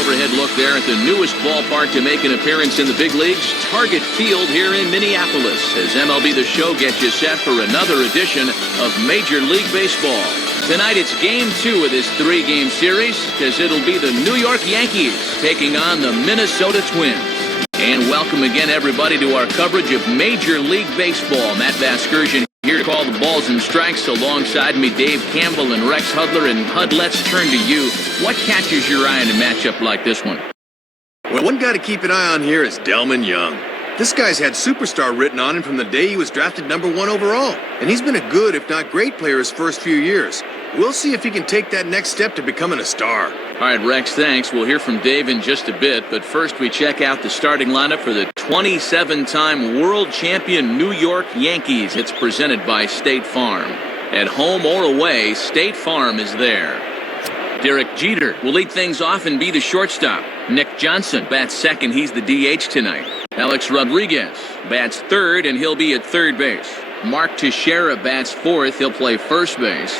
overhead look there at the newest ballpark to make an appearance in the big leagues, Target Field here in Minneapolis, as MLB The Show gets you set for another edition of Major League Baseball. Tonight it's Game 2 of this 3-game series, as it'll be the New York Yankees taking on the Minnesota Twins. And welcome again, everybody, to our coverage of Major League Baseball. Matt Vasgersian here to call the balls and strikes. Alongside me, Dave Campbell and Rex Hudler. And Hud, let's turn to you. What catches your eye in a matchup like this one? Well, one guy to keep an eye on here is Delman Young. This guy's had superstar written on him from the day he was drafted #1 overall. And he's been a good, if not great, player his first few years. We'll see if he can take that next step to becoming a star. All right, Rex, thanks. We'll hear from Dave in just a bit. But first, we check out the starting lineup for the 27-time world champion New York Yankees. It's presented by State Farm. At home or away, State Farm is there. Derek Jeter will lead things off and be the shortstop. Nick Johnson bats second. He's the DH tonight. Alex Rodriguez bats third, and he'll be at third base. Mark Teixeira bats fourth. He'll play first base.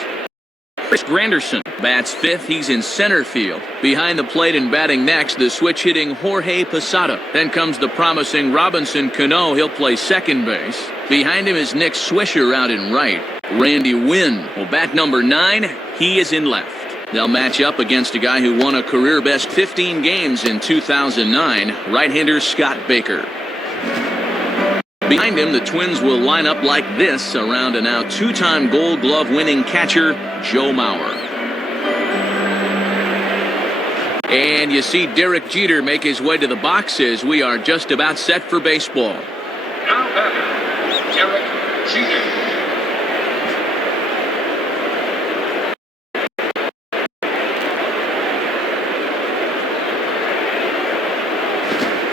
Chris Granderson bats fifth. He's in center field. Behind the plate and batting next, the switch-hitting Jorge Posada. Then comes the promising Robinson Cano. He'll play second base. Behind him is Nick Swisher out in right. Randy Wynn will bat number 9. He is in left. They'll match up against a guy who won a career-best 15 games in 2009, right-hander Scott Baker. Behind him, the Twins will line up like this around a now 2-time Gold Glove winning catcher, Joe Mauer. And you see Derek Jeter make his way to the box as we are just about set for baseball. Now batter, Derek Jeter.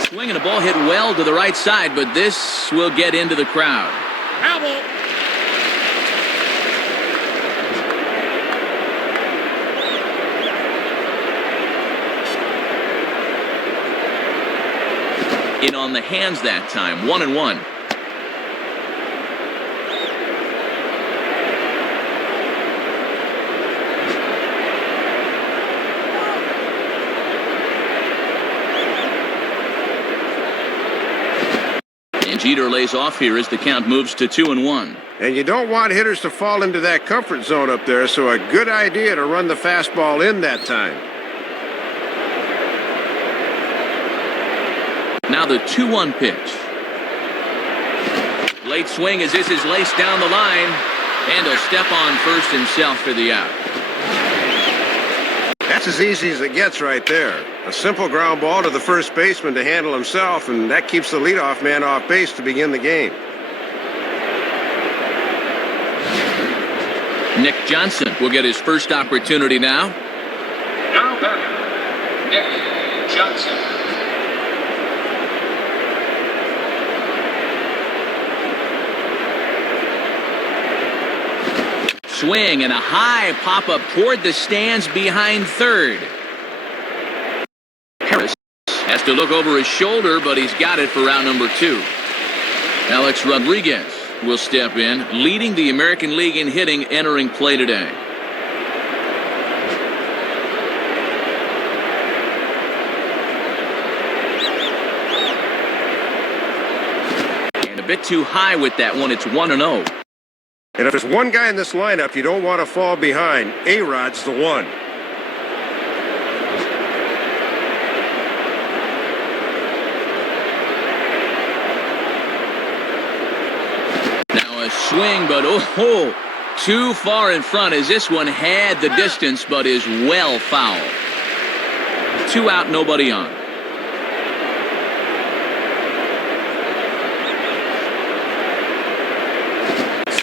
Swing and a ball hit well to the right side, but this will get into the crowd. Foul. In on the hands that time, 1-1. And Jeter lays off here as the count moves to 2-1. And you don't want hitters to fall into that comfort zone up there, so a good idea to run the fastball in that time. Now the 2-1 pitch. Late swing as this is laced down the line. And he'll step on first himself for the out. That's as easy as it gets right there. A simple ground ball to the first baseman to handle himself, and that keeps the leadoff man off base to begin the game. Nick Johnson will get his first opportunity now. Now batter, Nick Johnson. Swing and a high pop-up toward the stands behind third. Harris has to look over his shoulder, but he's got it for round number 2. Alex Rodriguez will step in, leading the American League in hitting entering play today. And a bit too high with that one. It's 1-0. And if there's one guy in this lineup you don't want to fall behind, A-Rod's the one. Now a swing, but too far in front as this one had the distance but is well foul. 2 out, nobody on.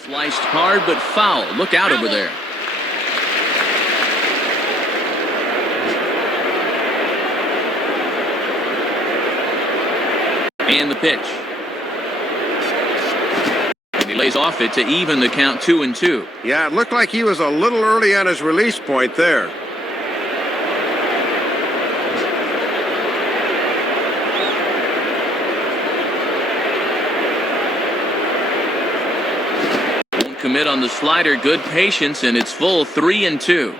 Sliced hard but foul. Look out over there. And the pitch. And he lays off it to even the count 2-2. Yeah, it looked like he was a little early on his release point there. Commit on the slider, good patience, and it's full 3-2.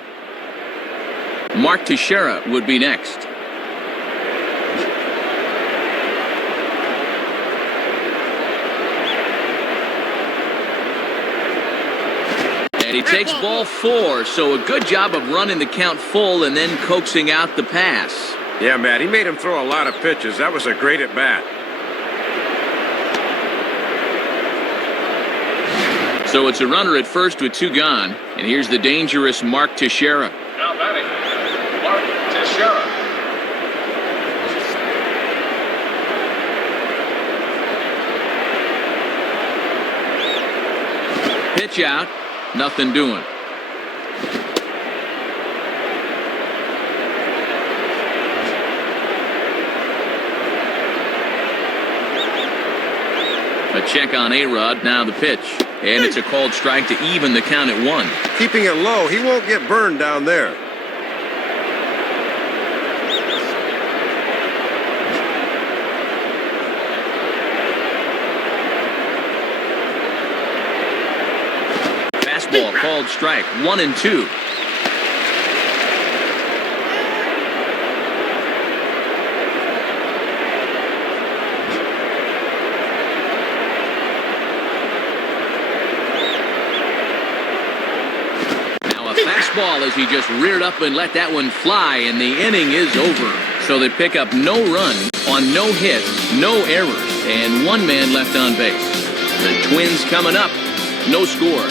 Mark Teixeira would be next. And he takes ball 4, so a good job of running the count full and then coaxing out the pass. Yeah, Matt, he made him throw a lot of pitches. That was a great at-bat. So it's a runner at first with 2 gone. And here's the dangerous Mark Teixeira. Now batting, Mark Teixeira. Pitch out, nothing doing. A check on A-Rod, now the pitch. And it's a called strike to even the count at 1. Keeping it low, he won't get burned down there. Fastball called strike, 1-2. Fastball as he just reared up and let that one fly, and the inning is over. So they pick up no run on no hits, no errors, and 1 man left on base. The Twins coming up, no score.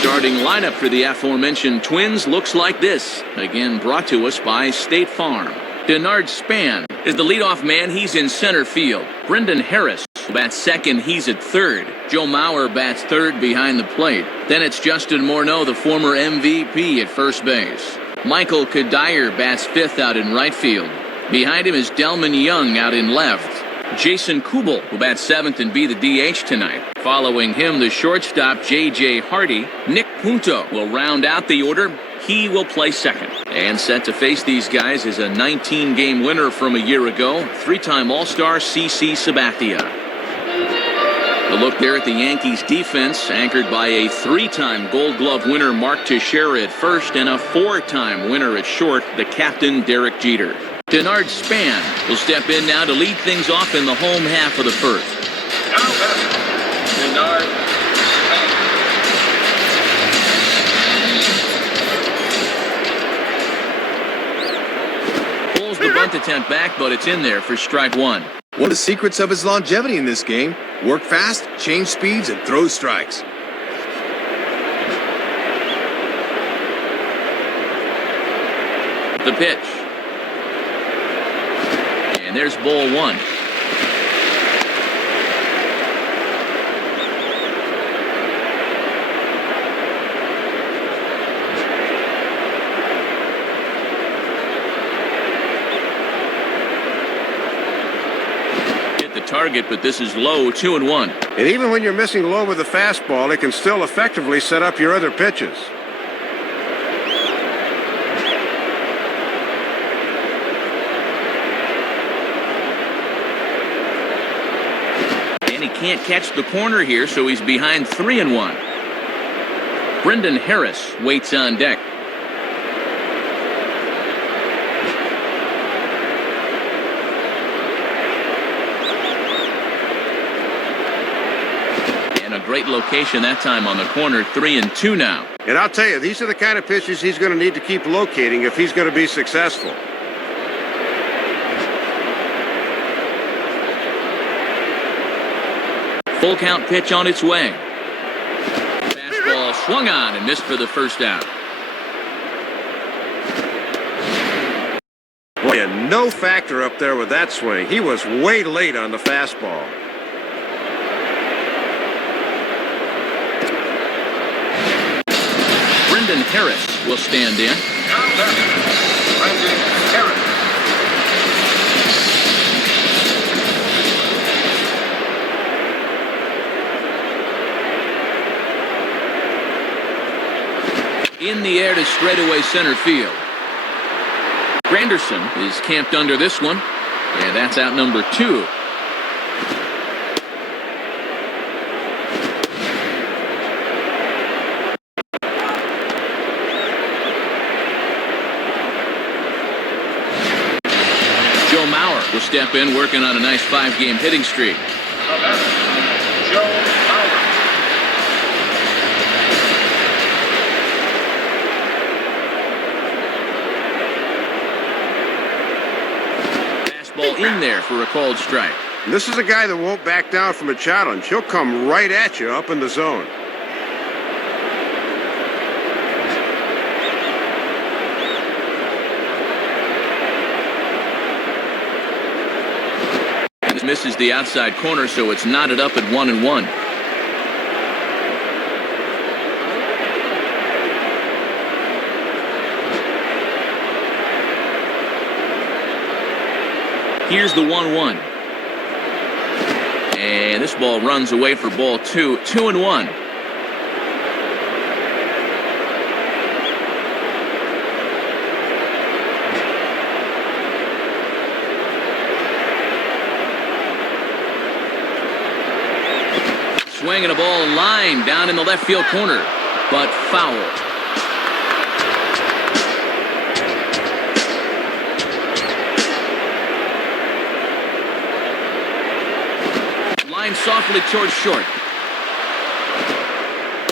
Starting lineup for the aforementioned Twins looks like this. Again, brought to us by State Farm. Denard Span is the leadoff man. He's in center field. Brendan Harris bats second. He's at third. Joe Mauer bats third behind the plate. Then it's Justin Morneau, the former MVP, at first base. Michael Kadire bats fifth out in right field. Behind him is Delman Young out in left. Jason Kubel will bat seventh and be the DH tonight. Following him, the shortstop J.J. Hardy. Nick Punto will round out the order. He will play second. And set to face these guys is a 19-game winner from a year ago, 3-time All-Star CC Sabathia. A look there at the Yankees defense, anchored by a 3-time Gold Glove winner Mark Teixeira at first and a 4-time winner at short, the captain Derek Jeter. Denard Span will step in now to lead things off in the home half of the first. Now batting, Denard the bunt attempt back, but it's in there for strike 1. One of the secrets of his longevity in this game: work fast, change speeds, and throw strikes. The pitch. And there's ball 1. Target, but this is low, 2-1. And even when you're missing low with the fastball, it can still effectively set up your other pitches. And he can't catch the corner here, so he's behind 3-1. Brendan Harris waits on deck. Great location that time on the corner, 3-2 now. And I'll tell you, these are the kind of pitches he's going to need to keep locating if he's going to be successful. Full count pitch on its way. Fastball swung on and missed for the first out. Boy, a no factor up there with that swing. He was way late on the fastball. Brendan Harris will stand in. now batting, Brendan Harris. In the air to straightaway center field. Granderson is camped under this one, and that's out number 2. Joe Mauer will step in, working on a nice 5-game hitting streak. Now batting, Joe Mauer. Fastball in there for a called strike. And this is a guy that won't back down from a challenge. He'll come right at you up in the zone. Misses the outside corner, so it's knotted up at 1-1. Here's the 1-1. And this ball runs away for ball 2. 2-1. Swinging a ball line down in the left field corner, but foul. Line softly towards short.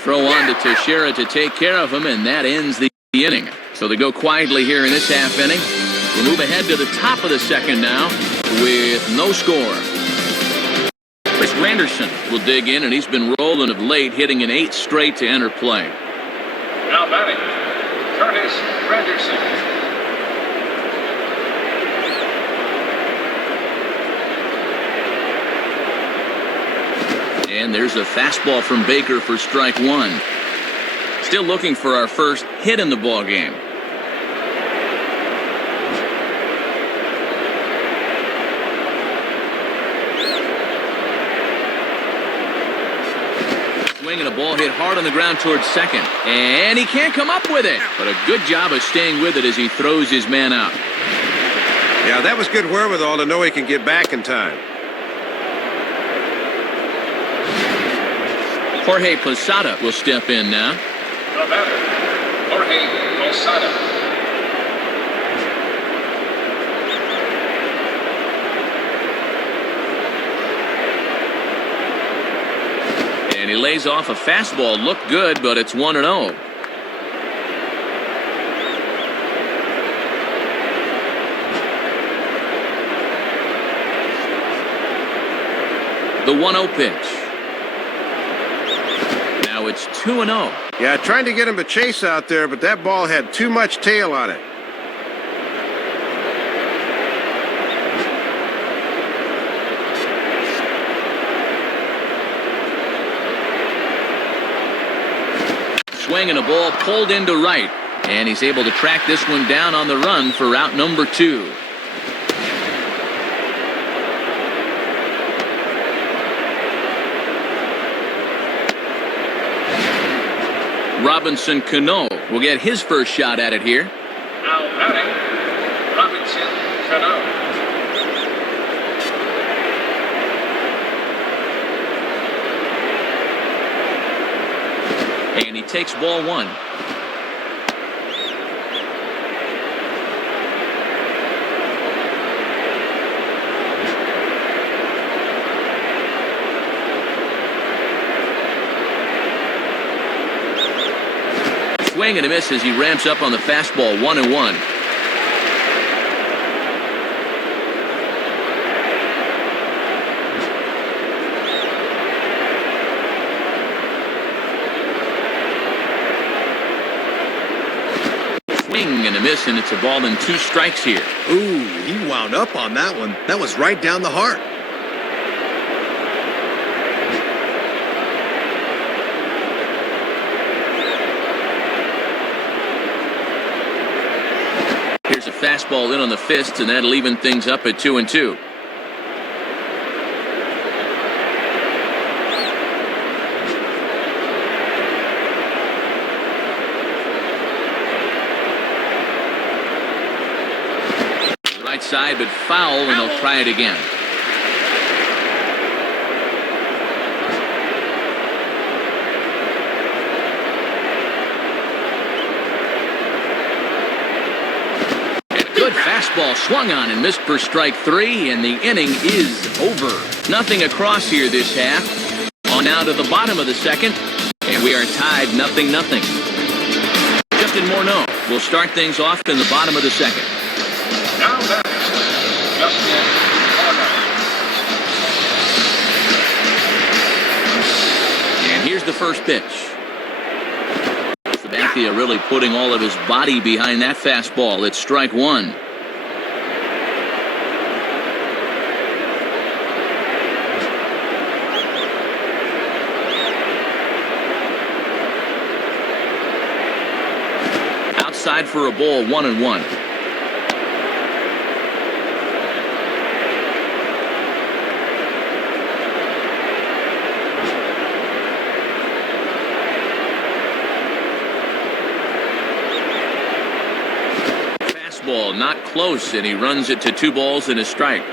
Throw on to Teixeira to take care of him, and that ends the inning. So they go quietly here in this half inning. We'll move ahead to the top of the second now with no score. Chris Granderson will dig in, and he's been rolling of late, hitting an 8 straight to enter play. Now batting, Curtis Granderson. And there's a fastball from Baker for strike 1. Still looking for our first hit in the ball game. And a ball hit hard on the ground towards second. And he can't come up with it. But a good job of staying with it as he throws his man out. Yeah, that was good wherewithal to know he can get back in time. Jorge Posada will step in now. The batter, Jorge Posada. And he lays off a fastball. Looked good, but it's 1-0. The 1-0 pitch. Now it's 2-0. Yeah, trying to get him to chase out there, but that ball had too much tail on it. Swinging a ball pulled into right, and he's able to track this one down on the run for out number 2. Robinson Cano will get his first shot at it here. Now batting, Robinson Cano. And he takes ball 1. Swing and a miss as he ramps up on the fastball. 1-1. Swing and a miss, and it's a ball and 2 strikes here. Ooh, he wound up on that one. That was right down the heart. Here's a fastball in on the fist, and that'll even things up at 2-2. Right side, but foul, and they'll try it again. Good fastball swung on and missed for strike 3, and the inning is over. Nothing across here this half. On now to the bottom of the second, and we are tied 0-0. Justin Morneau will start things off in the bottom of the second. Now batting, Justin Turner. And here's the first pitch. Sabathia really putting all of his body behind that fastball. It's strike one. Outside for a ball, 1-1. Fastball not close, and he runs it to 2 balls and a strike.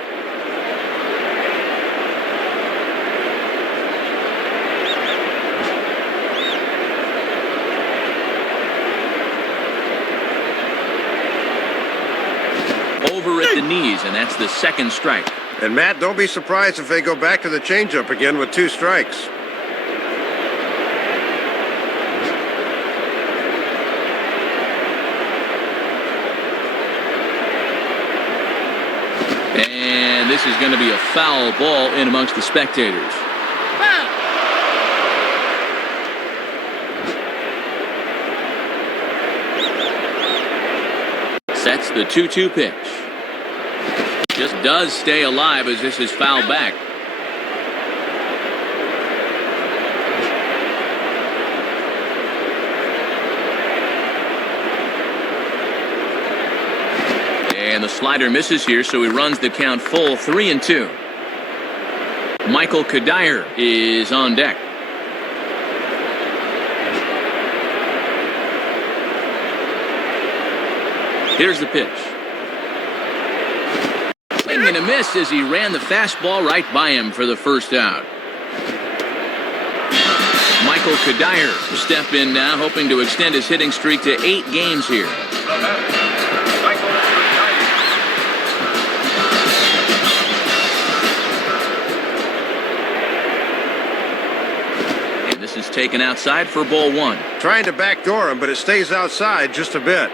Over at the knees, and that's the second strike. And Matt, don't be surprised if they go back to the changeup again with 2 strikes. And this is going to be a foul ball in amongst the spectators. Sets the 2-2 pitch. Just does stay alive as this is fouled back. And the slider misses here, so he runs the count full, 3-2. Michael Kadire is on deck. Here's the pitch. Swing and a miss as he ran the fastball right by him for the first out. Michael Kadire will step in now, hoping to extend his hitting streak to 8 games here. Michael Kadire. And this is taken outside for ball 1. Trying to backdoor him, but it stays outside just a bit.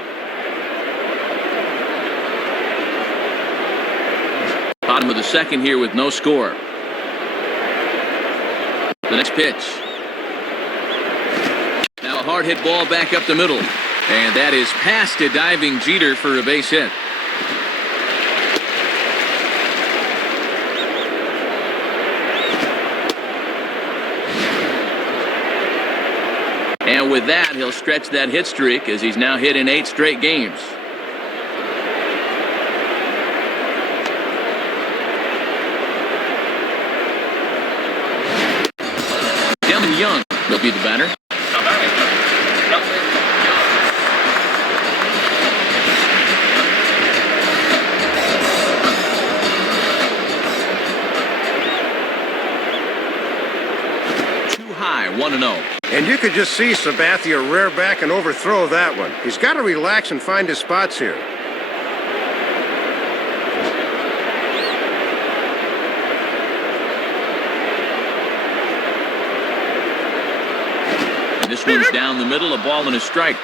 Bottom of the second here with no score. The next pitch. Now a hard hit ball back up the middle. And that is past a diving Jeter for a base hit. And with that, he'll stretch that hit streak as he's now hit in 8 straight games. Young will be the batter. Too high, 1-0. And you could just see Sabathia rear back and overthrow that one. He's got to relax and find his spots here. This one's down the middle, a ball and a strike.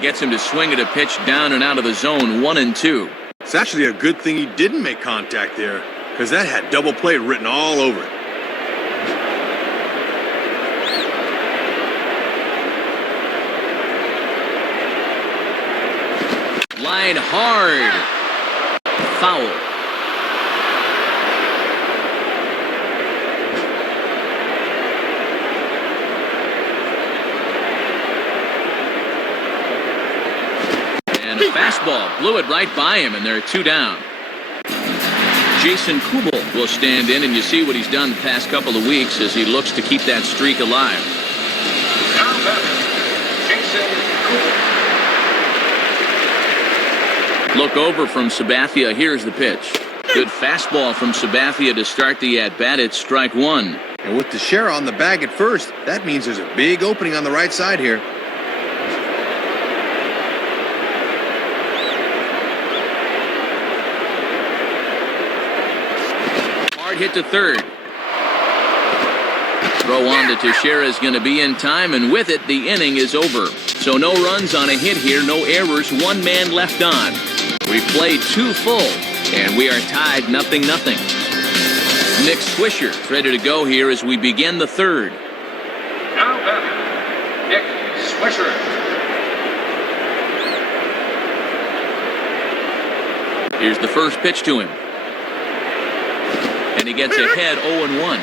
Gets him to swing at a pitch down and out of the zone, 1-2. It's actually a good thing he didn't make contact there, because that had double play written all over it. Line hard. Foul. And a fastball blew it right by him, and there are 2 down. Jason Kubel will stand in, and you see what he's done the past couple of weeks as he looks to keep that streak alive. Now batter, Jason Kubel. Look over from Sabathia. Here's the pitch. Good fastball from Sabathia to start the at-bat. It's strike 1. And with Teixeira on the bag at first, that means there's a big opening on the right side here. Hard hit to third. Throw on to Teixeira is going to be in time, and with it, the inning is over. So no runs on a hit here, no errors, one man left on. We've played 2 full, and we are tied 0-0. Nick Swisher ready to go here as we begin the third. Now batting, Nick Swisher. Here's the first pitch to him. And he gets ahead 0-1.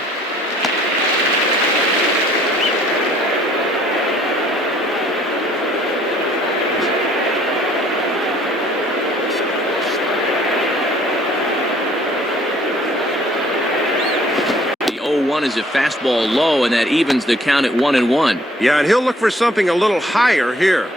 Is a fastball low, and that evens the count at 1-1. Yeah, and he'll look for something a little higher here.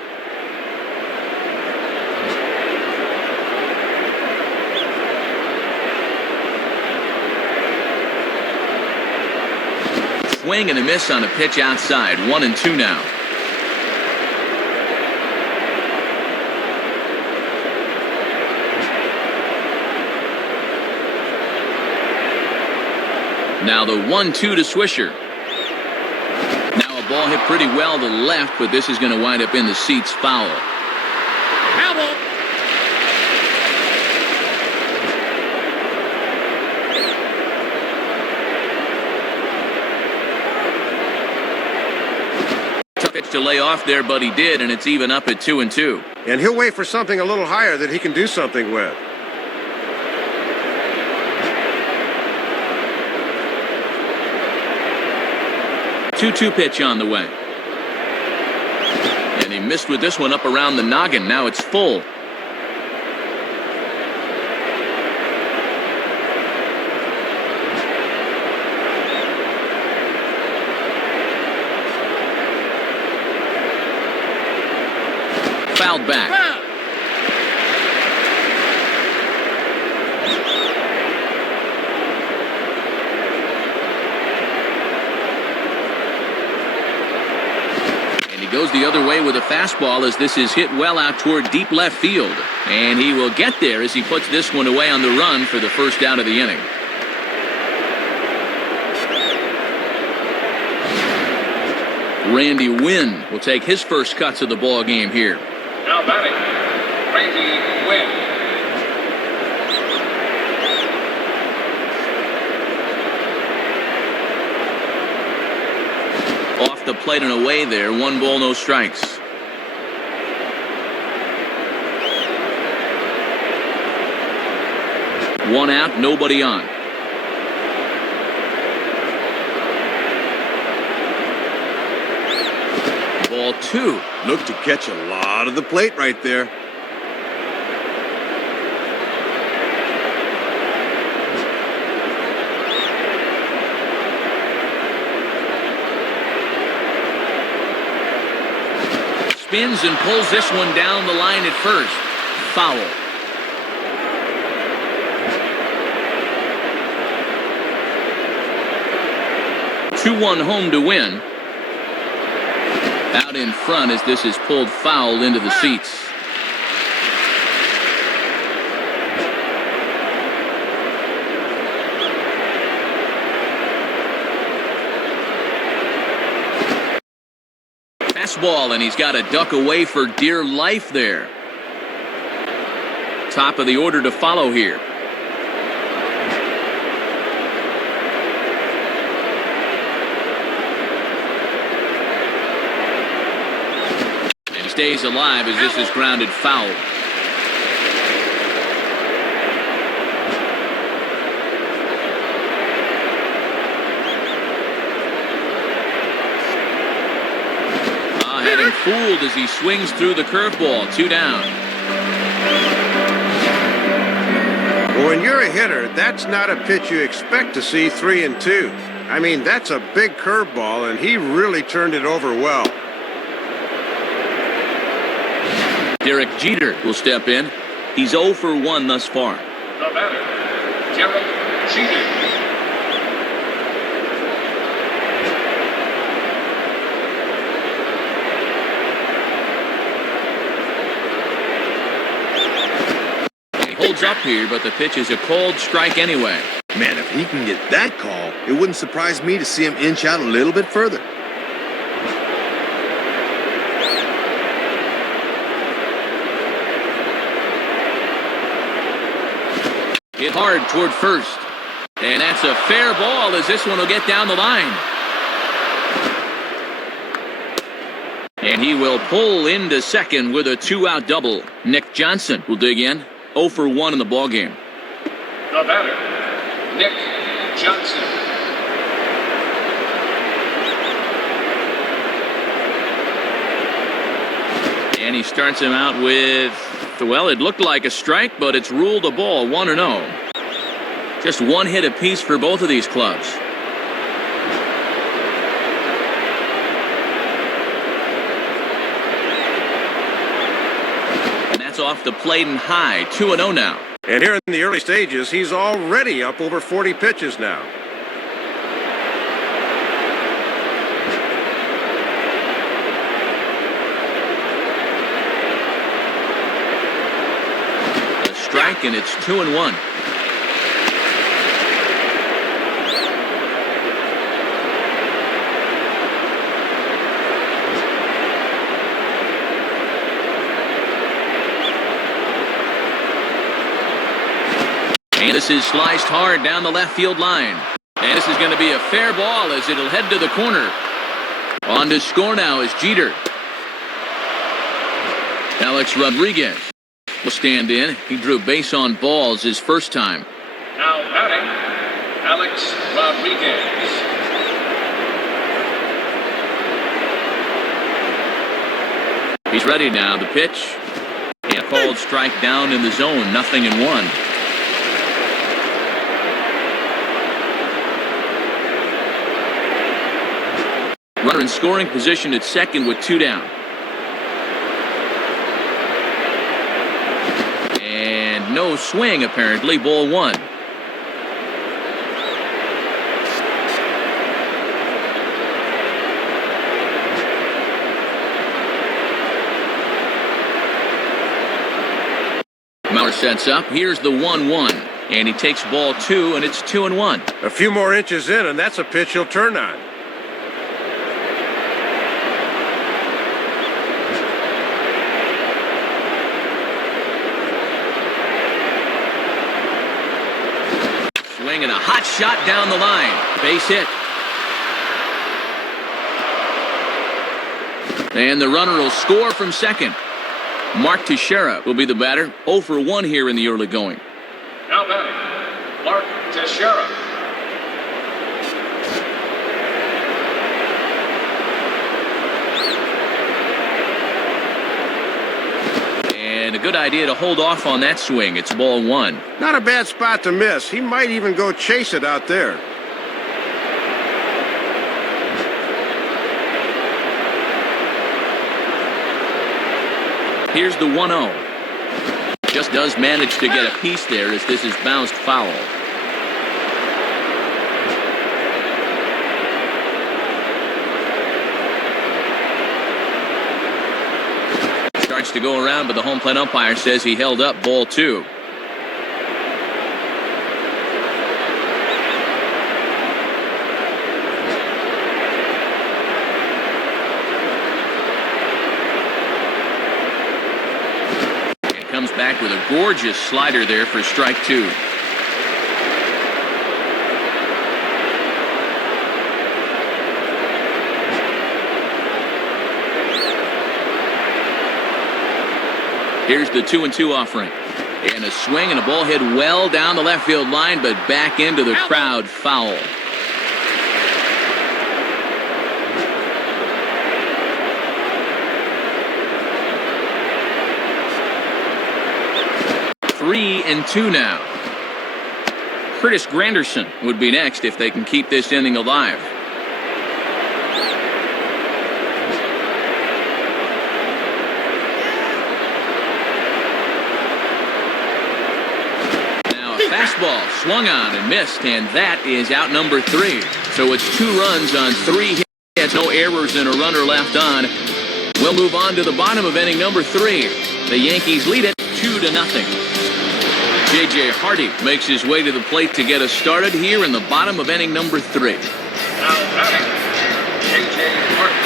Swing and a miss on a pitch outside. 1-2 now. Now the 1-2 to Swisher. Now a ball hit pretty well to the left, but this is going to wind up in the seats foul. Foul. Tough pitch to lay off there, but he did, and it's even up at 2-2. And he'll wait for something a little higher that he can do something with. 2-2 pitch on the way. And he missed with this one up around the noggin. Now it's full. Fouled back. Goes the other way with a fastball as this is hit well out toward deep left field. And he will get there as he puts this one away on the run for the first out of the inning. Randy Wynn will take his first cuts of the ball game here. Now batting, Randy Wynn. Off the plate and away there. 1 ball, no strikes. One out, nobody on. Ball 2. Looked to catch a lot of the plate right there. Spins and pulls this one down the line at first. Foul. Two-one home to win. Out in front as this is pulled foul into the seats. Fastball, and he's got to duck away for dear life there. Top of the order to follow here. And stays alive as this is grounded foul. Had him fooled as he swings through the curveball. 2 down. Well, when you're a hitter, that's not a pitch you expect to see 3-2. I mean, that's a big curveball, and he really turned it over well. Derek Jeter will step in. He's 0 for 1 thus far. The batter, Derek Jeter. Holds up here, but the pitch is a cold strike anyway. Man, if he can get that call, it wouldn't surprise me to see him inch out a little bit further. Hit hard toward first. And that's a fair ball as this one will get down the line. And he will pull into second with a 2-out double. Nick Johnson will dig in. 0 for 1 in the ballgame. The batter, Nick Johnson. And he starts him out with, well, it looked like a strike, but it's ruled a ball, 1-0. Just one hit apiece for both of these clubs. And that's off the plate and high, 2-0 now. And here in the early stages, he's already up over 40 pitches now. A strike, and it's 2-1. And this is sliced hard down the left field line. And this is going to be a fair ball as it'll head to the corner. On to score now is Jeter. Alex Rodriguez will stand in. He drew base on balls his first time. Now batting, Alex Rodriguez. He's ready now. The pitch. And a called strike down in the zone. 0-1. Runner in scoring position at second with 2 down. And no swing, apparently. Ball 1. Mauer sets up. Here's the 1-1. And he takes ball 2, and it's 2-1. A few more inches in, and that's a pitch he'll turn on. Swing and a hot shot down the line. Base hit. And the runner will score from second. Mark Teixeira will be the batter. 0 for 1 here in the early going. Now batting, Mark Teixeira. And a good idea to hold off on that swing. It's ball 1. Not a bad spot to miss. He might even go chase it out there. Here's the 1-0. Just does manage to get a piece there as this is bounced foul. Starts to go around, but the home plate umpire says he held up ball 2. Comes back with a gorgeous slider there for strike 2. Here's the 2-2 offering. And a swing and a ball hit well down the left field line, but back into the crowd, foul. Three and 2 now. Curtis Granderson would be next if they can keep this inning alive. Now a fastball swung on and missed, and that is out number 3. So it's 2 runs on 3 hits, no errors and a runner left on. We'll move on to the bottom of inning number 3. The Yankees lead it 2-0. J.J. Hardy makes his way to the plate to get us started here in the bottom of inning number 3. Now batting, J.J. Hardy.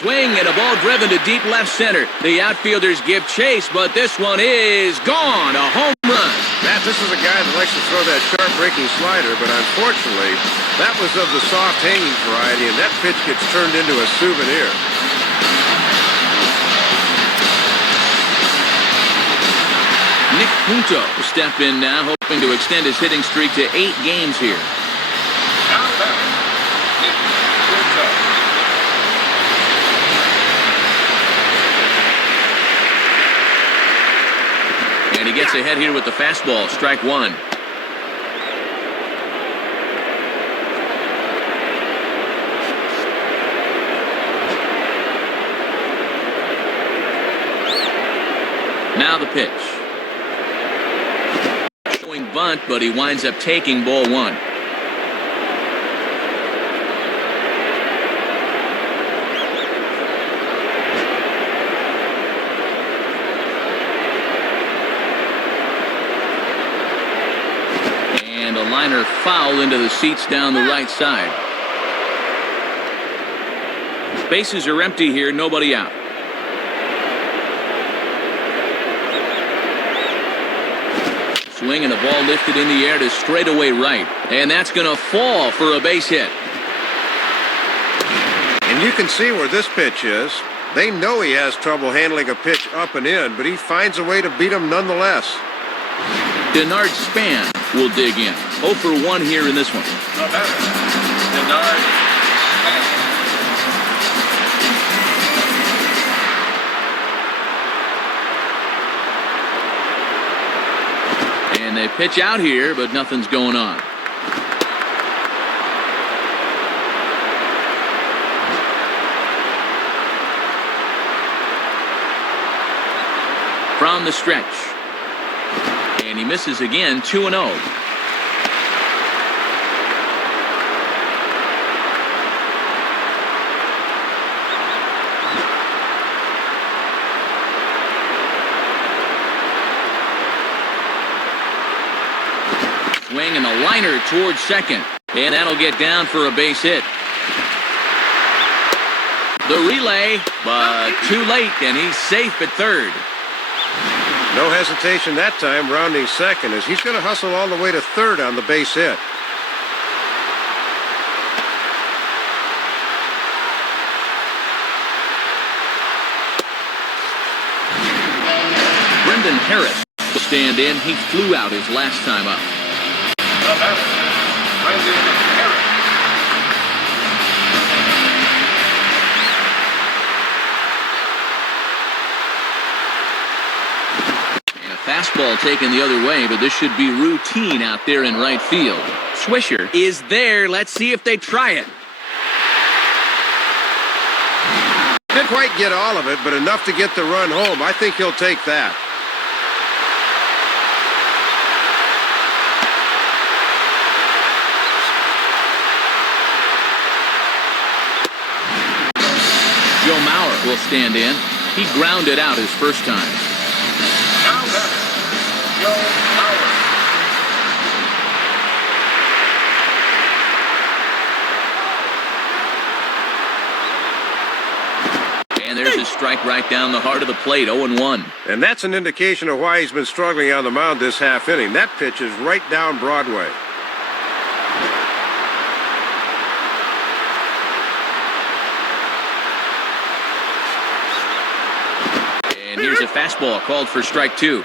Swing and a ball driven to deep left center. The outfielders give chase, but this one is gone. A home run. Matt, this is a guy that likes to throw that sharp-breaking slider, but unfortunately, that was of the soft-hanging variety, and that pitch gets turned into a souvenir. Nick Punto will step in now, hoping to extend his hitting streak to 8 games here. Now batting, Nick Punto. And he gets ahead here with the fastball, strike 1. Now the pitch. Showing bunt, but he winds up taking ball 1. And a liner foul into the seats down the right side. Bases are empty here, nobody out. Swing and the ball lifted in the air to straightaway right. And that's going to fall for a base hit. And you can see where this pitch is. They know he has trouble handling a pitch up and in, but he finds a way to beat him nonetheless. Denard Span will dig in. 0 for 1 here in this one. The batter, Denard Span. And they pitch out here, but nothing's going on. From the stretch. And he misses again, 2-0. Swing and a liner towards second. And that'll get down for a base hit. The relay, but too late, and he's safe at third. No hesitation that time, rounding second, as he's going to hustle all the way to third on the base hit. Brendan Harris will stand in. He flew out his last time up. The batter, Brendan Harris. And a fastball taken the other way, but this should be routine out there in right field. Swisher is there. Let's see if they try it. Didn't quite get all of it, but enough to get the run home. I think he'll take that. Joe Mauer will stand in. He grounded out his first time. Now batter, Joe Mauer. And there's a strike right down the heart of the plate, 0-1. And that's an indication of why he's been struggling on the mound this half inning. That pitch is right down Broadway. And here's a fastball called for strike 2.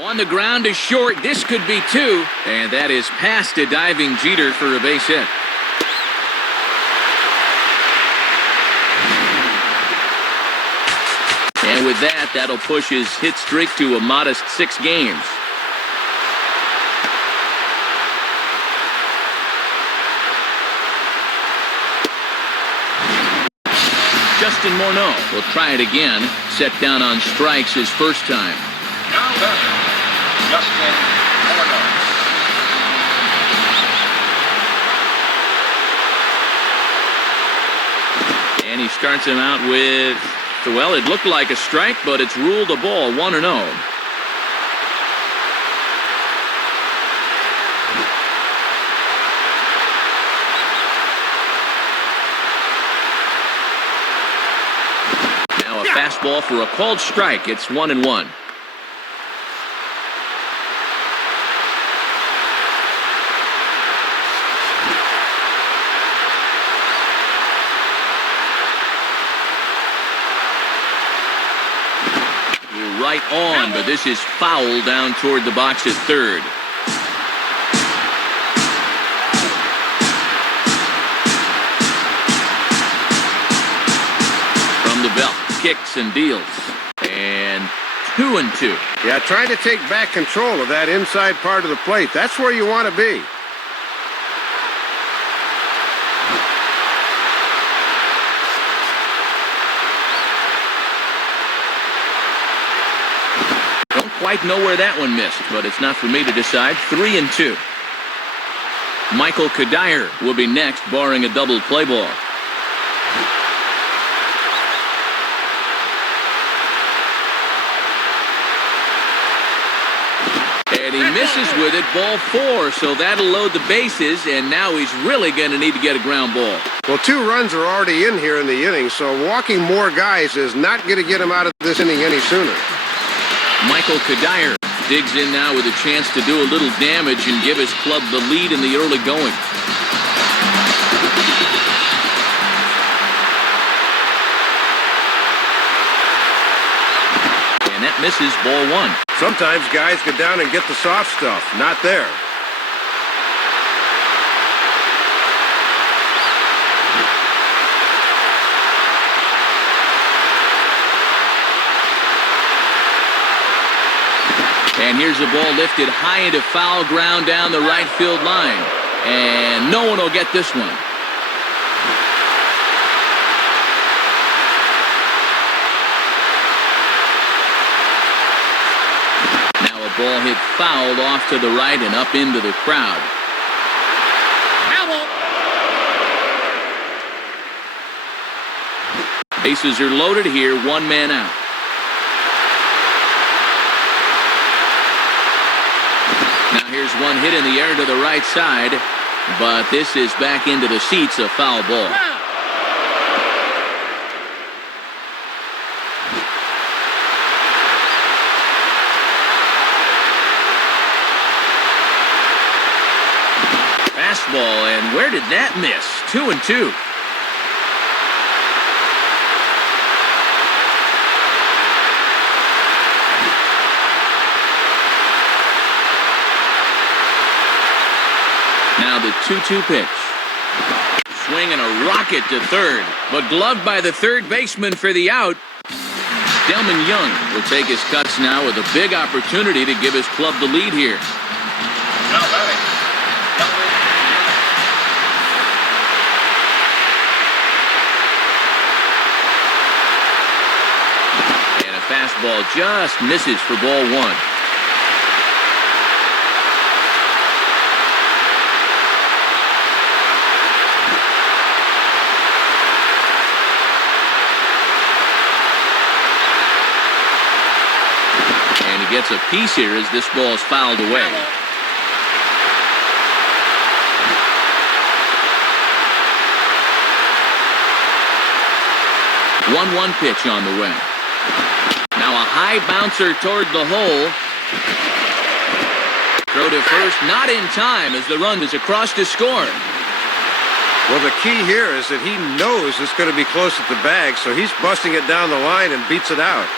On the ground to short. This could be 2. And that is past a diving Jeter for a base hit. And with that, that'll push his hit streak to a modest 6 games. Just Justin Morneau will try it again. Set down on strikes his first time. Now batter, Justin Morneau. And he starts him out with, well, it looked like a strike, but it's ruled a ball, 1-0. Now a fastball for a called strike. It's 1-1. Right on, but this is foul down toward the box at third. From the belt, kicks and deals. And 2-2. Yeah, trying to take back control of that inside part of the plate. That's where you want to be. Quite know where that one missed, but it's not for me to decide. 3-2. Michael Kadire will be next, barring a double play ball. And he misses with it, ball 4, so that'll load the bases, and now he's really going to need to get a ground ball. Well, 2 runs are already in here in the inning, so walking more guys is not going to get him out of this inning any sooner. Michael Kadire digs in now with a chance to do a little damage and give his club the lead in the early going. And that misses, ball 1. Sometimes guys get down and get the soft stuff. Not there. And here's a ball lifted high into foul ground down the right field line. And no one will get this one. Now a ball hit fouled off to the right and up into the crowd. Bases are loaded here, 1 man out. Now here's one hit in the air to the right side, but this is back into the seats, a foul ball. Fastball, and where did that miss? 2-2. Now the 2-2 pitch. Swing and a rocket to third, but gloved by the third baseman for the out. Delman Young will take his cuts now with a big opportunity to give his club the lead here. Now batting, And a fastball just misses for ball 1. Gets a piece here as this ball is fouled away. 1-1 pitch on the way. Now a high bouncer toward the hole. Throw to first, not in time as the run is across to score. Well, the key here is that he knows it's going to be close at the bag, so he's busting it down the line and beats it out.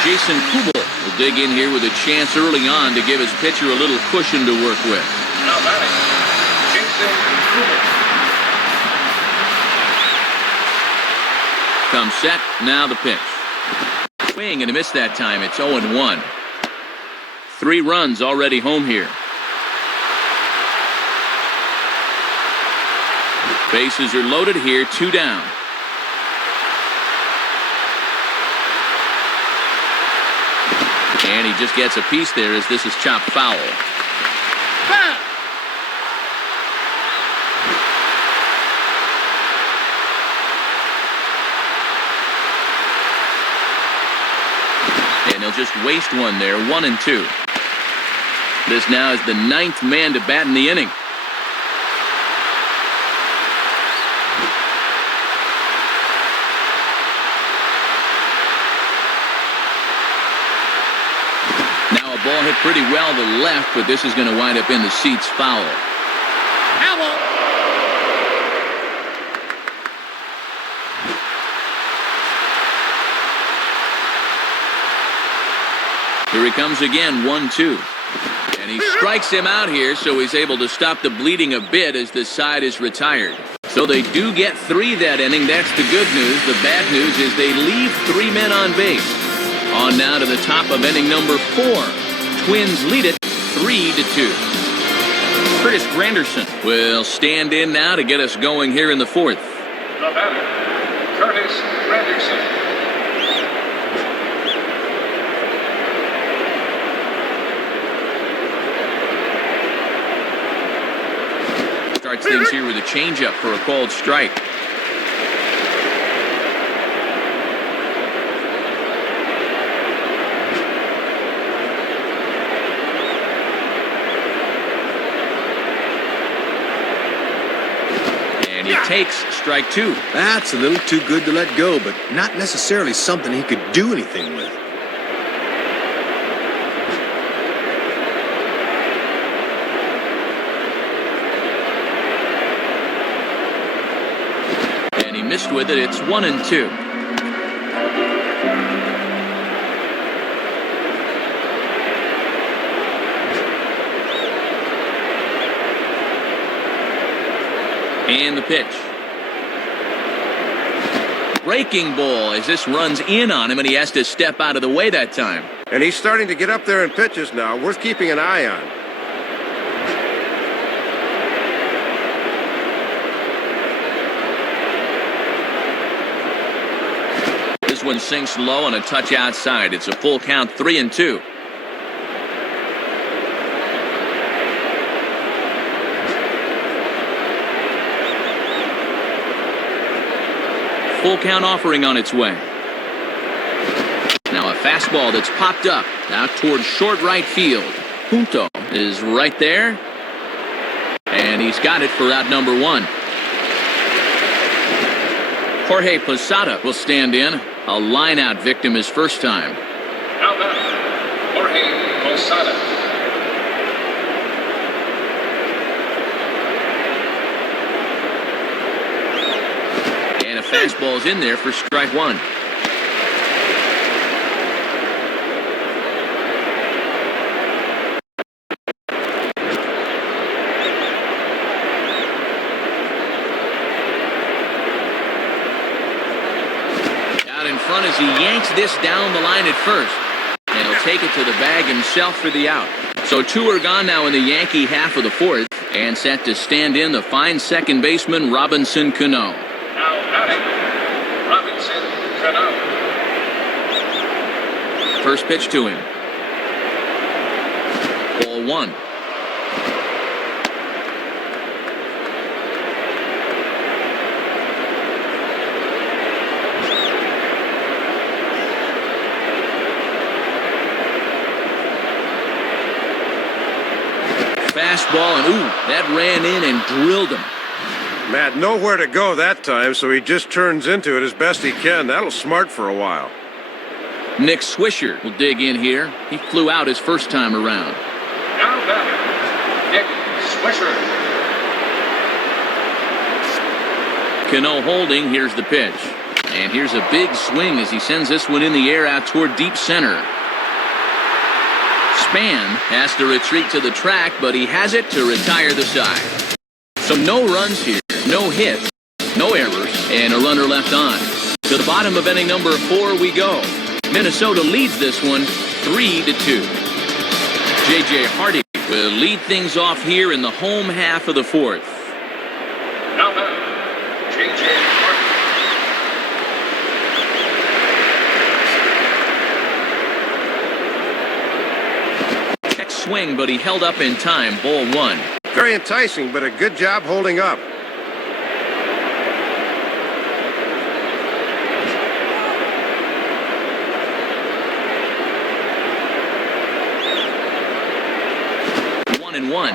Jason Kubel will dig in here with a chance early on to give his pitcher a little cushion to work with. now batting, Jason Kubel. Comes set, now the pitch. Swing and a miss that time. It's 0-1. 3 runs already home here. Bases are loaded here, 2 down. And he just gets a piece there as this is chopped foul. Foul. And he'll just waste one there, 1-2. This now is the 9th man to bat in the inning. Now a ball hit pretty well to the left, but this is going to wind up in the seats, foul. Foul ball. Here he comes again, 1-2. And he strikes him out here, so he's able to stop the bleeding a bit as this side is retired. So they do get 3 that inning. That's the good news. The bad news is they leave 3 men on base. On now to the top of inning number 4. Twins lead it 3-2. Curtis Granderson will stand in now to get us going here in the 4th. The batter, Curtis Granderson. Starts things here with a changeup for a called strike. And he takes strike 2. That's a little too good to let go, but not necessarily something he could do anything with. And he missed with it. It's 1-2. And the pitch. Breaking ball as this runs in on him, and he has to step out of the way that time. And he's starting to get up there in pitches now, worth keeping an eye on. This one sinks low on a touch outside. It's a full count, 3-2. Full count offering on its way. Now a fastball that's popped up out towards short right field. Punto is right there. And he's got it for out number 1. Jorge Posada will stand in. A line-out victim his first time. Now batter, Jorge Posada. And a fastball's in there for strike 1. Out in front as he yanks this down the line at first. And he'll take it to the bag himself for the out. So 2 are gone now in the Yankee half of the 4th. And set to stand in the fine second baseman Robinson Cano. Now batting, Robinson Cano. First pitch to him. Ball 1. Fastball, and ooh, that ran in and drilled him. Matt, nowhere to go that time, so he just turns into it as best he can. That'll smart for a while. Nick Swisher will dig in here. He flew out his first time around. Now batter, Nick Swisher. Cano holding. Here's the pitch. And here's a big swing as he sends this one in the air out toward deep center. Span has to retreat to the track, but he has it to retire the side. So no runs here, no hits, no errors, and a runner left on. To the bottom of inning number 4 we go. Minnesota leads this one 3-2. J.J. Hardy will lead things off here in the home half of the 4th. Now batter, swing, but he held up in time. Ball 1. Very enticing, but a good job holding up. One and one.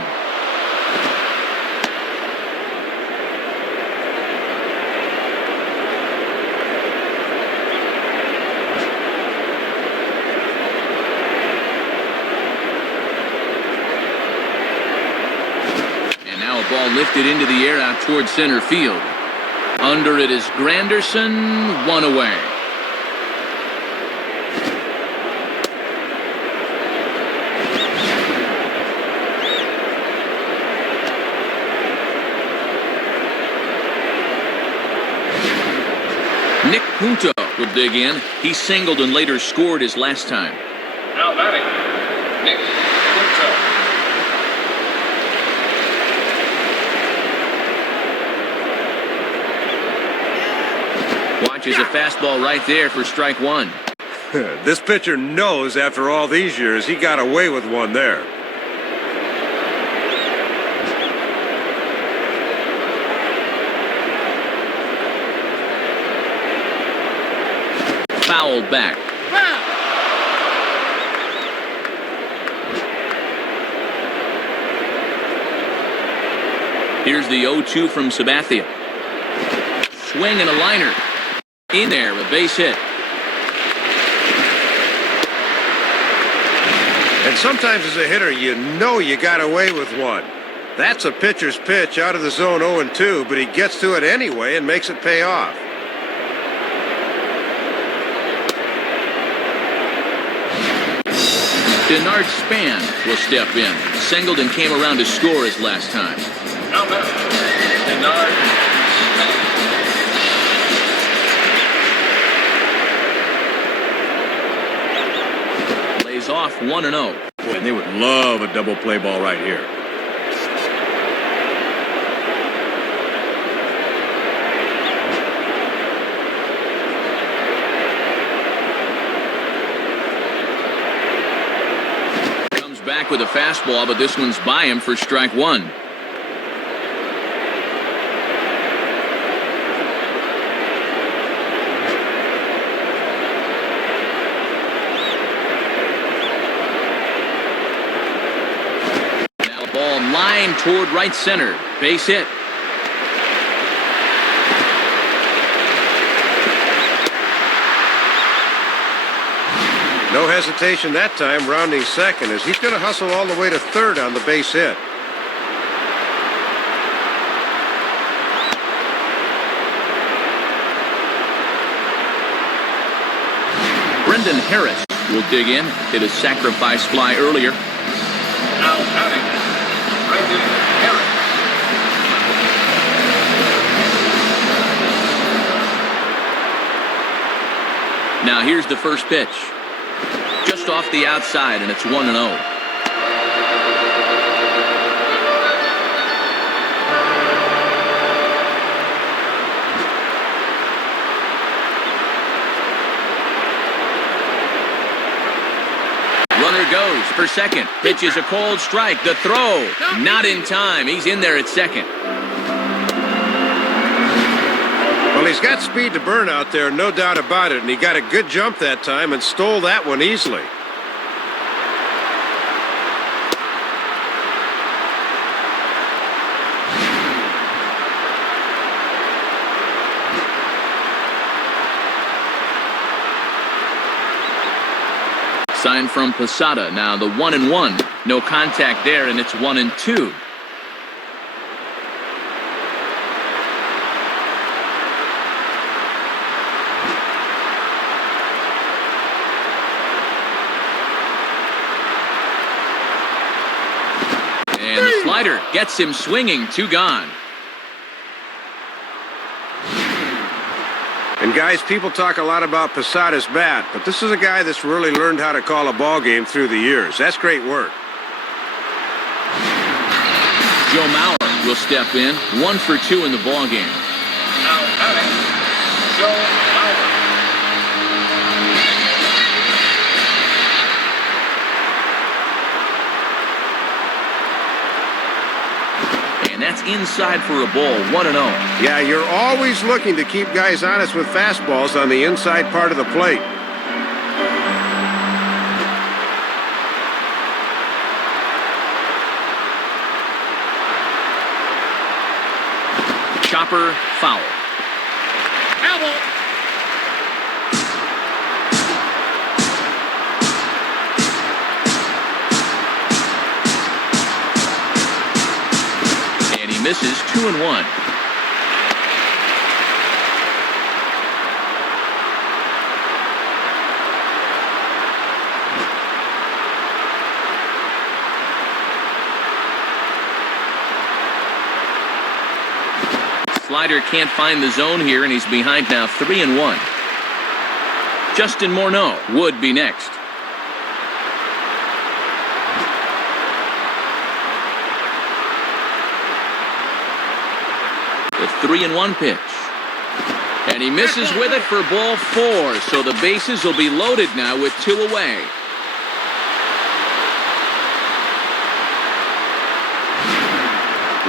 Ball lifted into the air out towards center field. Under it is Granderson, one away. Nick Punto will dig in. He singled and later scored his last time. Now batting, Nick Punto. Watches a fastball right there for strike 1. This pitcher knows after all these years he got away with one there. Fouled back. Here's the 0-2 from Sabathia. Swing and a liner. In there, a base hit. And sometimes as a hitter, you know you got away with one. That's a pitcher's pitch out of the zone 0-2, but he gets to it anyway and makes it pay off. Denard Span will step in. Singled and came around to score his last time. Now batting, Denard Span. Off 1-0. Boy, they would love a double play ball right here. Comes back with a fastball, but this one's by him for strike 1. Line toward right center. Base hit. No hesitation that time, rounding second, as he's going to hustle all the way to third on the base hit. Brendan Harris will dig in. Hit a sacrifice fly earlier. Now batting, Brendan Harris. Now here's the first pitch. Just off the outside, and it's 1-0. Runner goes for second. Pitch is a cold strike. The throw, not in time. He's in there at second. Well, he's got speed to burn out there, no doubt about it, and he got a good jump that time and stole that one easily. Sign from Posada. Now the 1-1. No contact there, and it's 1-2. And the slider gets him swinging. 2 gone. And guys, people talk a lot about Posada's bat, but this is a guy that's really learned how to call a ball game through the years. That's great work. Joe Mauer will step in. 1 for 2 in the ball game. Now batting, Joe Mauer. inside for a ball, 1-0. Yeah, you're always looking to keep guys honest with fastballs on the inside part of the plate. Chopper, foul. Foul. And he misses 2-1. Slider can't find the zone here, and he's behind now 3-1. Justin Morneau would be next. The 3-1 pitch. And he misses with it for ball 4, so the bases will be loaded now with 2 away.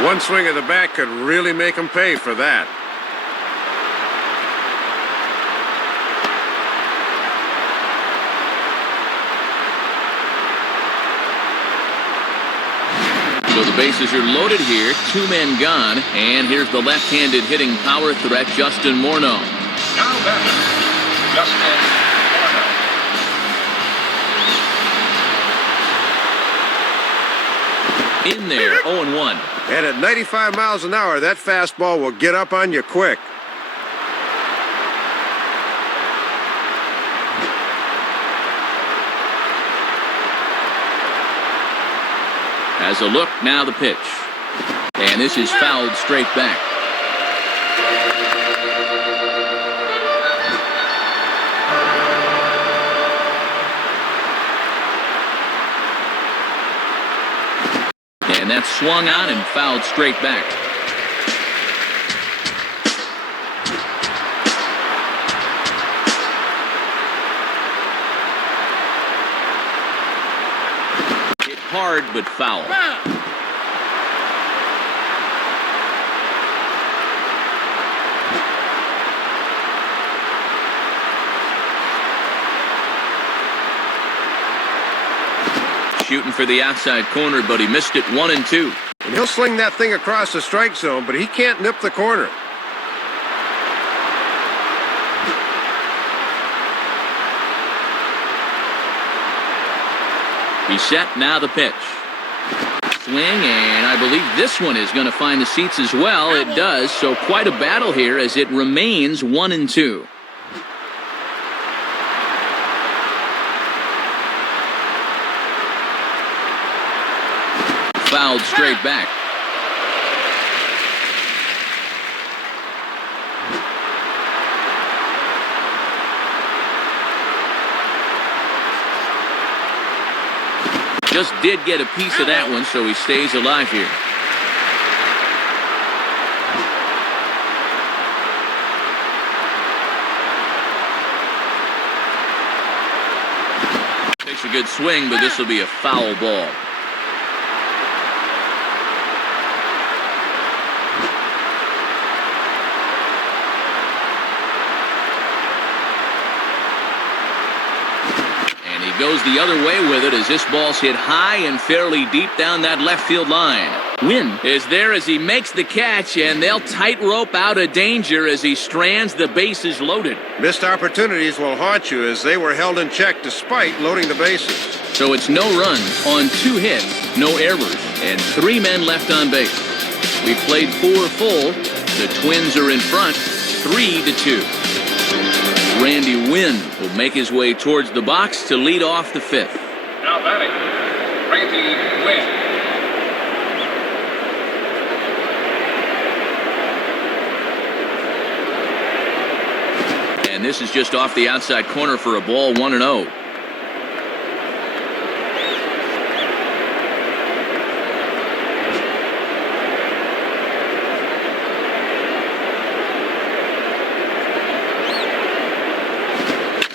One swing of the bat could really make him pay for that. So the bases are loaded here, 2 men gone, and here's the left-handed hitting power threat, Justin Morneau. Now batter, Justin Morneau. In there, 0-1. And at 95 miles an hour, that fastball will get up on you quick. Has a look, now the pitch. And this is fouled straight back. And that's swung on and fouled straight back. Hit hard but foul. Shooting for the outside corner, but he missed it 1-2. And he'll sling that thing across the strike zone, but he can't nip the corner. He's set, now the pitch. Swing, and I believe this one is going to find the seats as well. It does, so quite a battle here as it remains 1-2. Fouled straight back. Just did get a piece of that one, so he stays alive here. Takes a good swing, but this will be a foul ball. Goes the other way with it as this ball's hit high and fairly deep down that left field line. Wynn is there as he makes the catch, and they'll tightrope out of danger as he strands the bases loaded. Missed opportunities will haunt you as they were held in check despite loading the bases. So it's no runs on 2 hits, no errors, and 3 men left on base. We've played 4 full. The Twins are in front, 3-2. Randy Wynn will make his way towards the box to lead off the 5th. Now batting, Randy Wynn. And this is just off the outside corner for a ball, 1-0.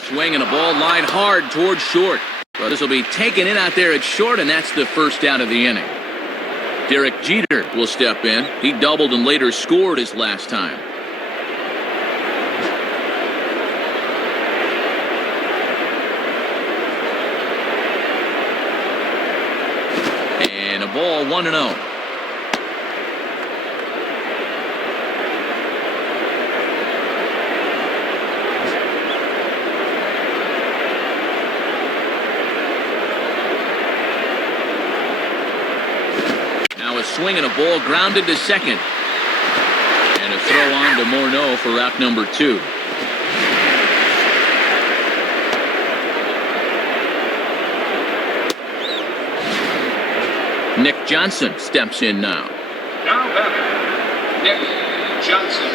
Swing and a ball lined hard towards short. Well, this will be taken in out there at short, and that's the first out of the inning. Derek Jeter will step in. He doubled and later scored his last time. And a ball, 1-0. Swing and a ball grounded to second. And a throw on to Morneau for out number 2. Nick Johnson steps in now. Now batting, Nick Johnson.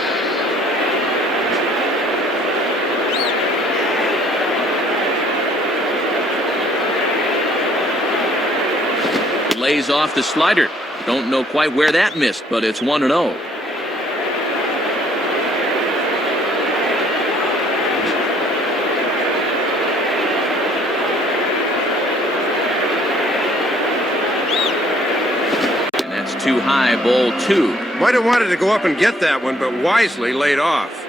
Lays off the slider. Don't know quite where that missed, but it's 1-0. And that's too high, ball 2. Might have wanted to go up and get that one, but wisely laid off.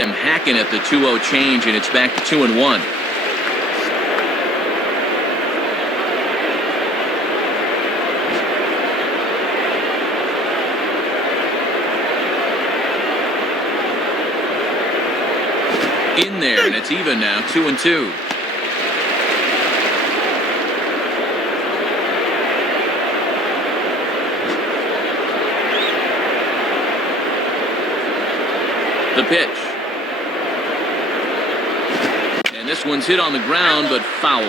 Him hacking at the 2-0 change, and it's back to 2-1. In there, and it's even now, 2-2. The pitch. This one's hit on the ground, but foul.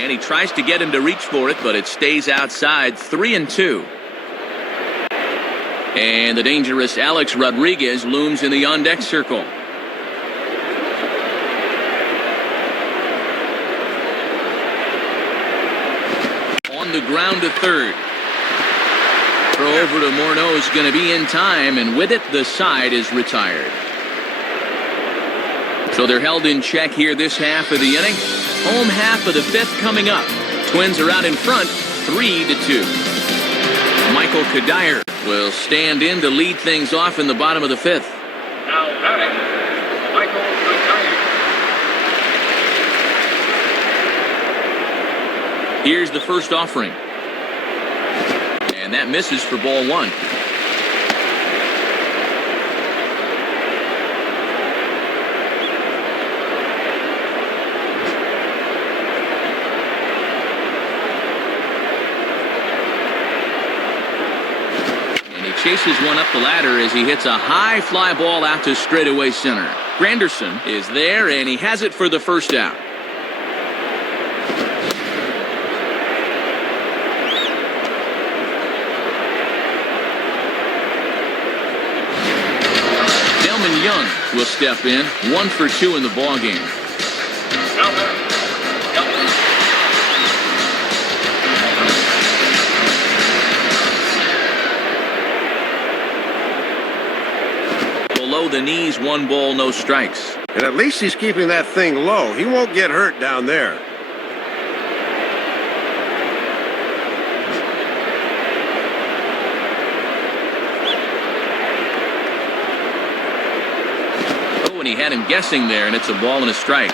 And he tries to get him to reach for it, but it stays outside. 3-2. And the dangerous Alex Rodriguez looms in the on-deck circle. The ground to third. Throw over to Morneau is going to be in time, and with it, the side is retired. So they're held in check here this half of the inning. Home half of the 5th coming up. Twins are out in front, 3-2. Michael Kadire will stand in to lead things off in the bottom of the 5th. Now batting, Michael Kadire. Here's the first offering. And that misses for ball 1. And he chases one up the ladder as he hits a high fly ball out to straightaway center. Granderson is there, and he has it for the first out. Young will step in, 1 for 2 in the ball game. Below the knees, 1 ball, no strikes. And at least he's keeping that thing low. He won't get hurt down there. And he had him guessing there, and it's a ball and a strike.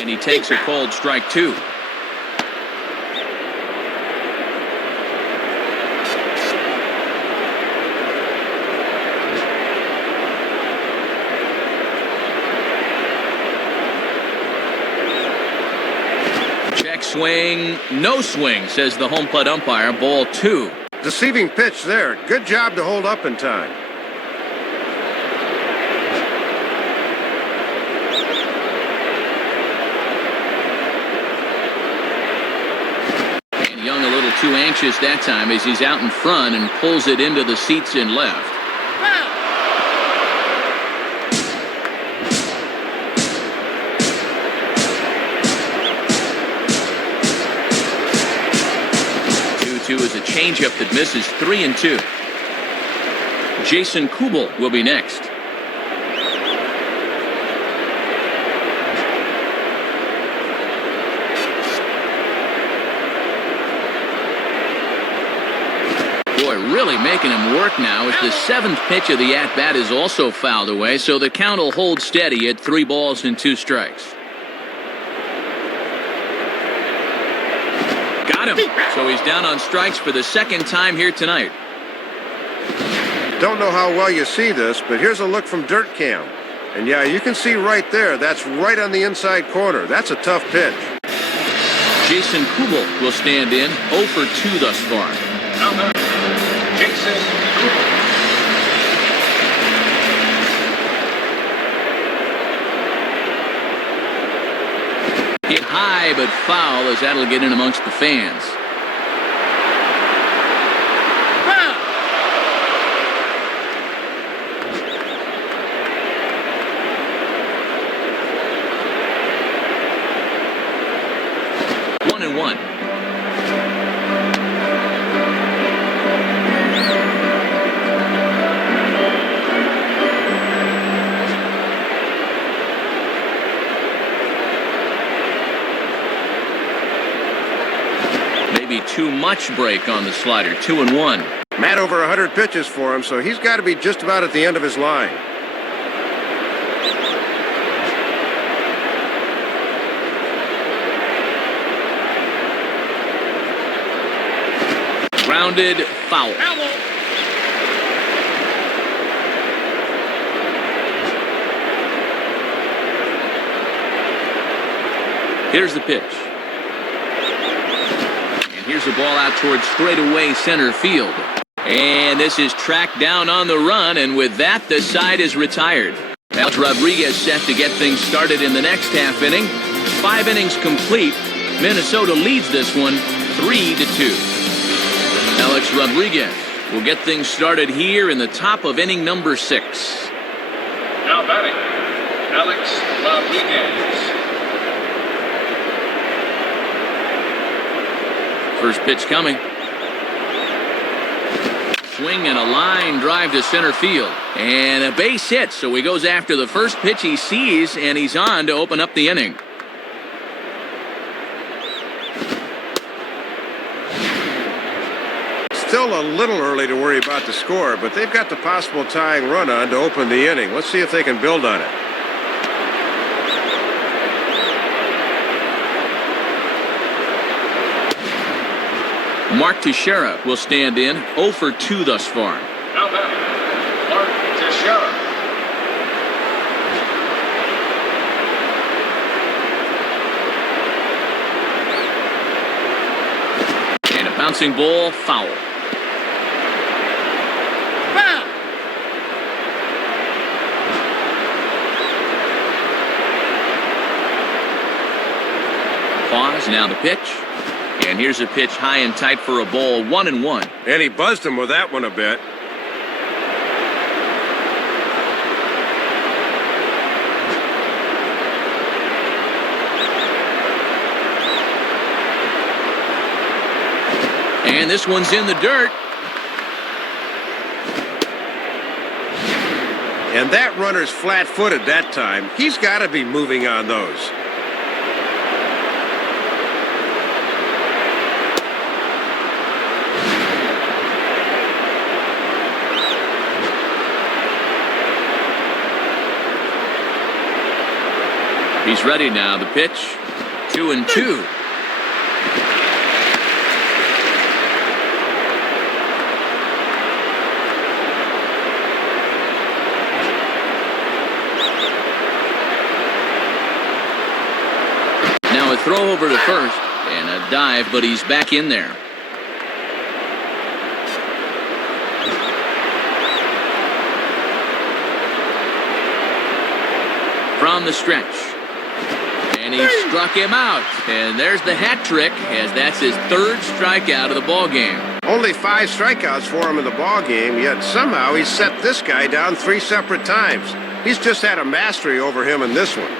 And he takes a cold strike, 2. Swing, no swing, says the home plate umpire. Ball 2. Deceiving pitch there. Good job to hold up in time. unconscious that time as he's out in front and pulls it into the seats in left. Foul. 2-2 is a changeup that misses. 3-2. Jason Kubel will be next. Boy, really making him work now as the 7th pitch of the at-bat is also fouled away, so the count will hold steady at 3 balls and 2 strikes. Got him. So he's down on strikes for the 2nd time here tonight. Don't know how well you see this, but here's a look from Dirt Cam. And yeah, you can see right there, that's right on the inside corner. That's a tough pitch. Jason Kubel will stand in, 0 for 2 thus far. Now batting, Jason Kubel. Hit high but foul as that'll get in amongst the fans. Foul. 1-1. Maybe too much break on the slider. 2-1. Matt over 100 pitches for him, so he's got to be just about at the end of his line. Grounded, foul. Foul ball. Here's the pitch. And here's the ball out towards straightaway center field. And this is tracked down on the run, and with that, the side is retired. Alex Rodriguez set to get things started in the next half inning. 5 innings complete. Minnesota leads this one 3-2. Alex Rodriguez will get things started here in the top of inning number 6. Now batting, Alex Rodriguez. First pitch coming. Swing and a line drive to center field. And a base hit, so he goes after the first pitch he sees, and he's on to open up the inning. Still a little early to worry about the score, but they've got the possible tying run on to open the inning. Let's see if they can build on it. Mark Teixeira will stand in, 0 for 2 thus far. Now batting, Mark Teixeira. And a bouncing ball, foul. Foul. Pause, now the pitch. And here's a pitch high and tight for a ball, 1-1. And he buzzed him with that one a bit. And this one's in the dirt. And that runner's flat-footed that time. He's got to be moving on those. He's ready now. The pitch, 2-2. Now a throw over to first and a dive, but he's back in there. From the stretch. And he struck him out. And there's the hat trick, as that's his third strikeout of the ballgame. Only 5 strikeouts for him in the ballgame, yet somehow he set this guy down 3 separate times. He's just had a mastery over him in this one.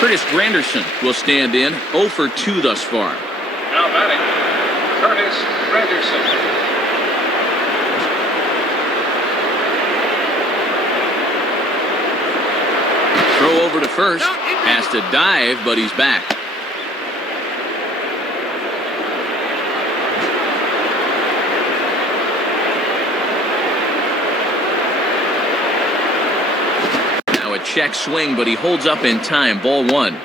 Curtis Granderson will stand in, 0 for 2 thus far. Now batting, Curtis Granderson. Throw over to first. Has to dive, but he's back. Now a check swing, but he holds up in time. Ball 1.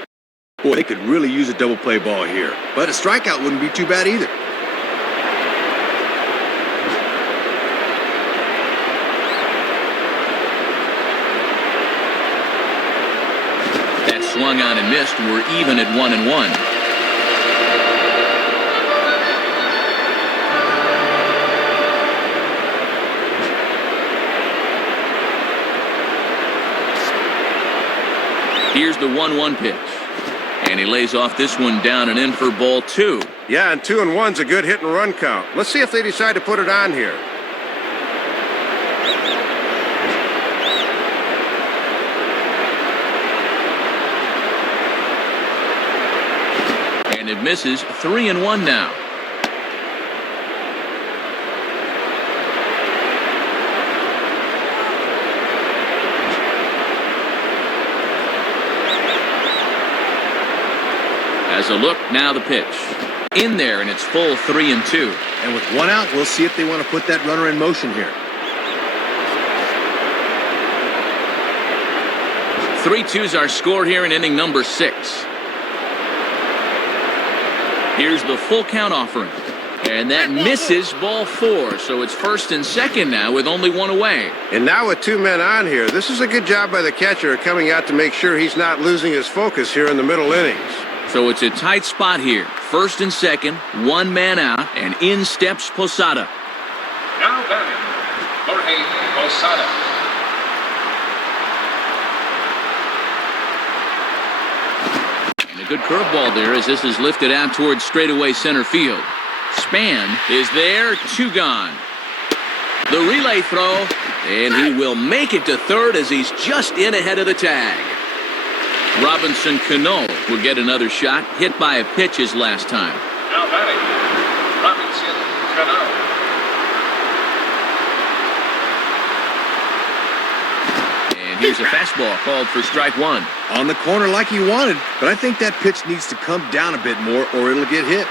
Boy, they could really use a double play ball here. But a strikeout wouldn't be too bad either. That swung on and missed. We're even at 1-1. Here's the 1-1 pitch. And he lays off this one down and in for ball 2. Yeah, and 2-1's a good hit and run count. Let's see if they decide to put it on here. And it misses. 3-1 now. As a look, now the pitch. In there, and it's full 3-2. And with 1 out, we'll see if they want to put that runner in motion here. 3-2's our score here in inning number 6. Here's the full count offering. And that misses ball 4. So it's first and second now with only 1 away. And now with 2 men on here, this is a good job by the catcher coming out to make sure he's not losing his focus here in the middle innings. So it's a tight spot here. First and second, 1 man out, and in steps Posada. Now batting, Jorge Posada. And a good curveball there as this is lifted out towards straightaway center field. Span is there, 2 gone. The relay throw, and he will make it to third as he's just in ahead of the tag. Robinson Cano will get another shot, hit by a pitch his last time. Now batting, Robinson Cano. And here's a fastball called for strike 1. On the corner like he wanted, but I think that pitch needs to come down a bit more or it'll get hit.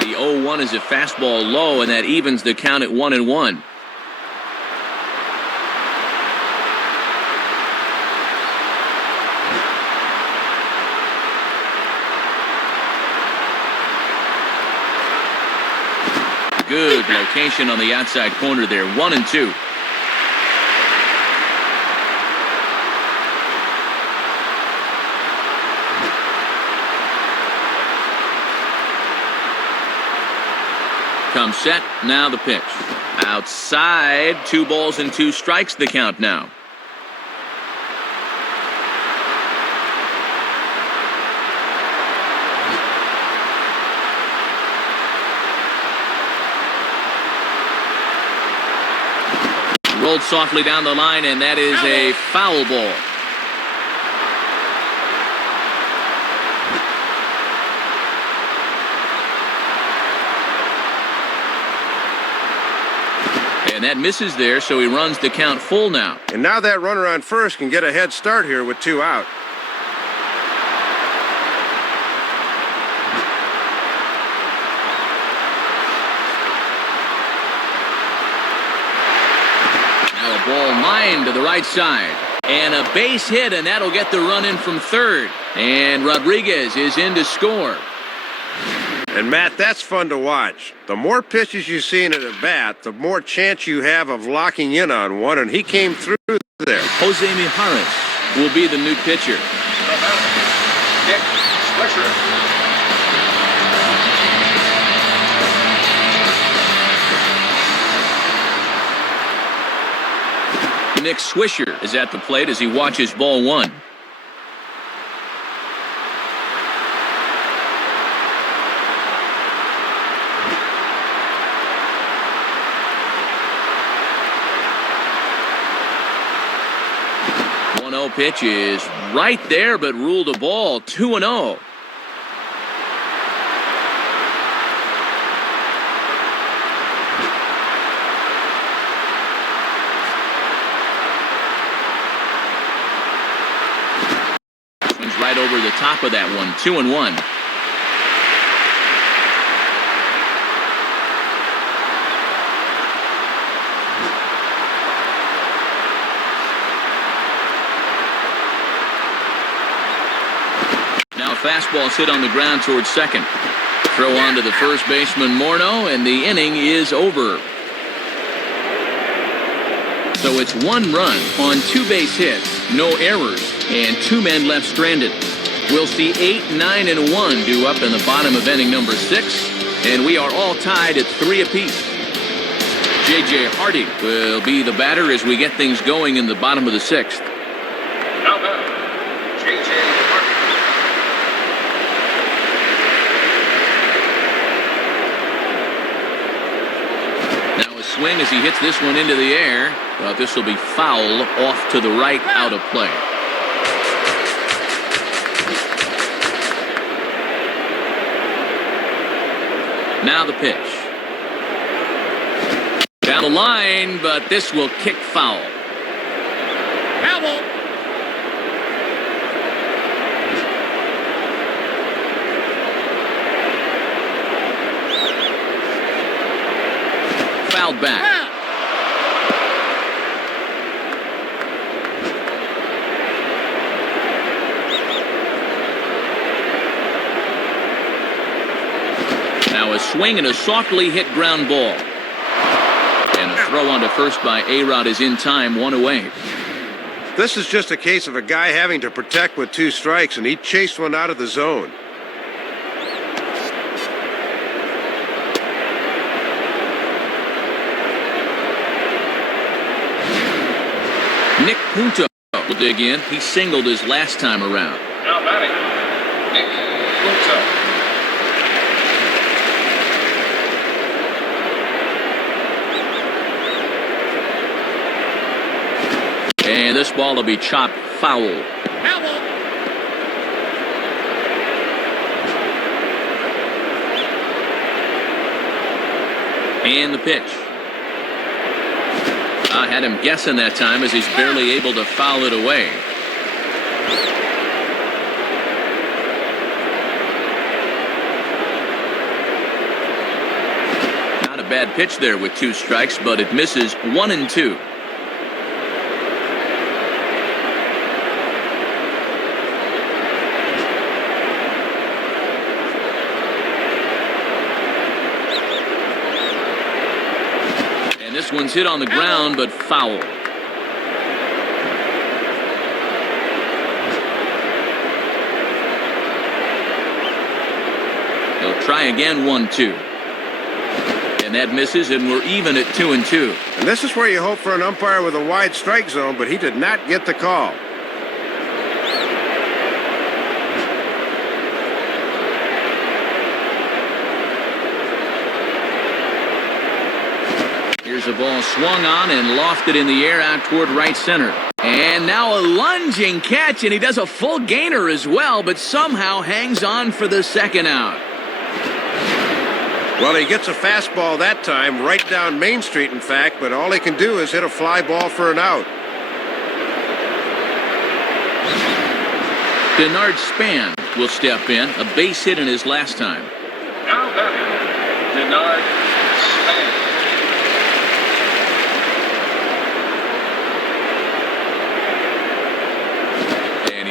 The 0-1 is a fastball low, and that evens the count at 1-1. Good location on the outside corner there. 1-2. Come set, now the pitch. Outside, 2 balls and 2 strikes the count now. Rolled softly down the line, and that is a foul ball. And that misses there, so he runs the count full now. And now that runner on first can get a head start here with 2 out. Now a ball lined to the right side. And a base hit, and that'll get the run in from third. And Rodriguez is in to score. And, Matt, that's fun to watch. The more pitches you see in at a bat, the more chance you have of locking in on one, and he came through there. Jose Mijares will be the new pitcher. Dick Swisher. Nick Swisher is at the plate as he watches ball one. Pitch is right there, but ruled a ball. 2-0. Swings right over the top of that one. 2-1. Fastball hit on the ground towards second. Throw on to the first baseman Morneau, and the inning is over. So it's 1 run on 2 base hits, no errors, and 2 men left stranded. We'll see 8, 9, and 1 due up in the bottom of inning number 6, and we are all tied at 3 apiece. J.J. Hardy will be the batter as we get things going in the bottom of the 6th. Now batter, J.J. Hardy. Swing as he hits this one into the air, but this will be foul off to the right, out of play. Now the pitch. Down the line, but this will kick foul. Foul. Fouled back. Now a swing and a softly hit ground ball. And a throw onto first by A-Rod is in time, 1 away. This is just a case of a guy having to protect with 2 strikes, and he chased one out of the zone. Nick Punto will dig in. He singled his last time around. Now batting, Nick Punto. And this ball will be chopped foul. Foul. And the pitch. I had him guessing that time as he's barely able to foul it away. Not a bad pitch there with 2 strikes, but it misses 1 and 2. This one's hit on the ground, but foul. He'll try again, 1-2. And that misses, and we're even at 2 and 2. And this is where you hope for an umpire with a wide strike zone, but he did not get the call. Here's a ball swung on and lofted in the air out toward right center. And now a lunging catch, and he does a full gainer as well, but somehow hangs on for the second out. Well, he gets a fastball that time, right down Main Street, in fact, but all he can do is hit a fly ball for an out. Denard Span will step in, a base hit in his last time. Now batting, Denard Span.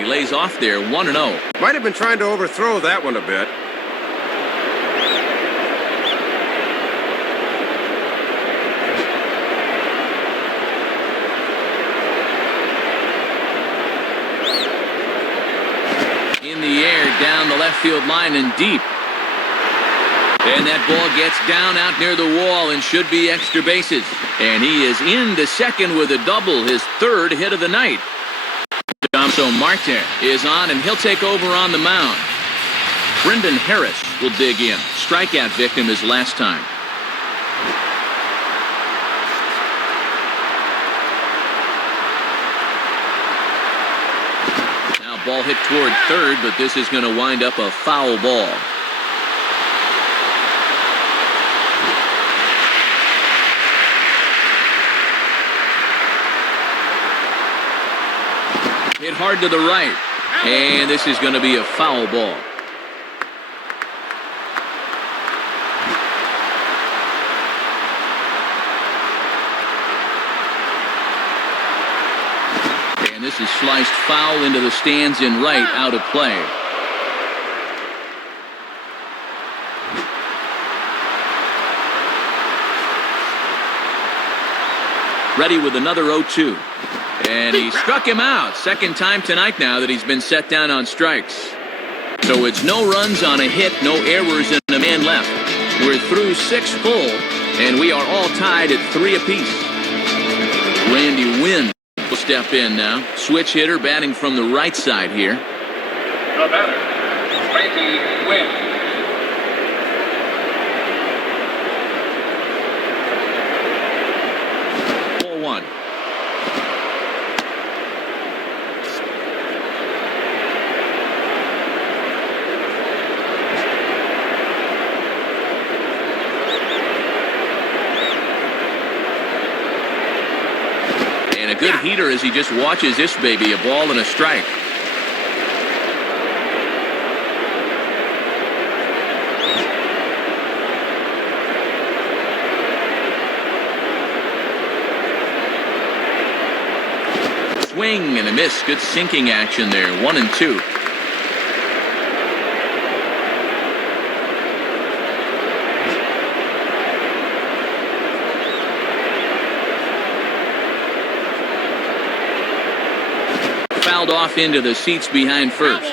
Lays off there, 1-0. Might have been trying to overthrow that one a bit. In the air, down the left field line and deep. And that ball gets down out near the wall and should be extra bases. And he is into second with a double, his third hit of the night. So Marte is on, and he'll take over on the mound. Brendan Harris will dig in. Strikeout victim his last time. Now ball hit toward third, but this is going to wind up a foul ball. Hit hard to the right, and this is going to be a foul ball. And this is sliced foul into the stands in right, out of play. Ready with another 0-2. And he struck him out. Second time tonight now that he's been set down on strikes. So it's no runs on a hit, no errors, and a man left. We're through 6 full, and we are all tied at 3 apiece. Randy Wynn will step in now. Switch hitter batting from the right side here. The batter, Randy Wynn. Good heater as he just watches this baby, a ball and a strike. Swing and a miss. Good sinking action there. 1-2. Off into the seats behind first.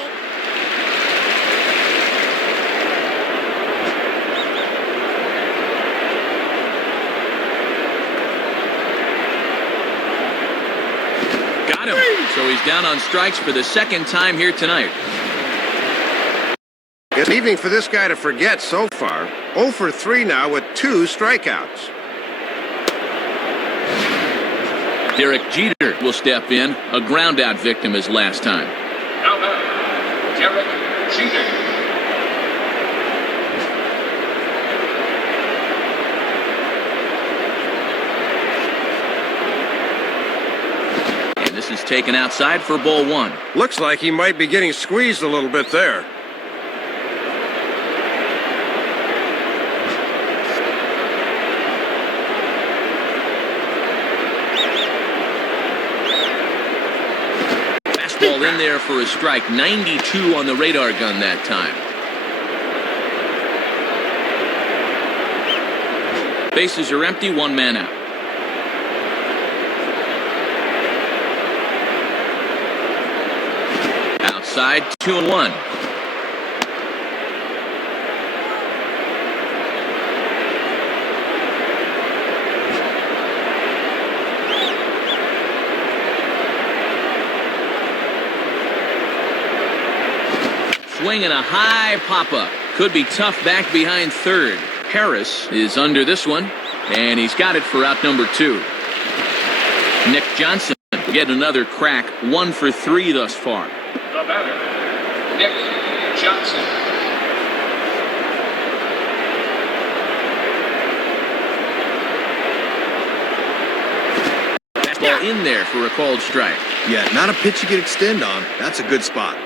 Got him. So he's down on strikes for the second time here tonight. It's an evening for this guy to forget so far. 0 for 3 now with 2 strikeouts. Derek Jeter will step in, a ground-out victim his last time. Now back, Derek Jeter. And this is taken outside for ball 1. Looks like he might be getting squeezed a little bit there. In there for a strike. 92 on the radar gun that time. Bases are empty, 1 man out. Outside, 2-1. Swinging a high pop-up. Could be tough back behind third. Harris is under this one, and he's got it for out number 2. Nick Johnson get another crack. 1 for 3 thus far. The batter, Nick Johnson. Fastball in there for a called strike. Yeah, not a pitch you could extend on. That's a good spot.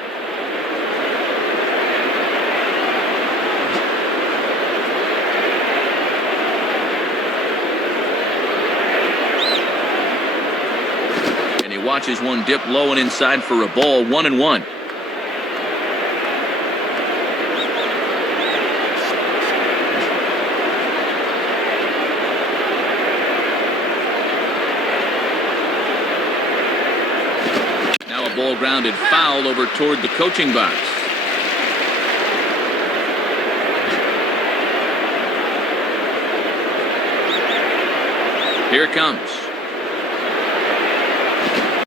Watches one dip low and inside for a ball. 1-1. Now a ball grounded foul over toward the coaching box. Here it comes.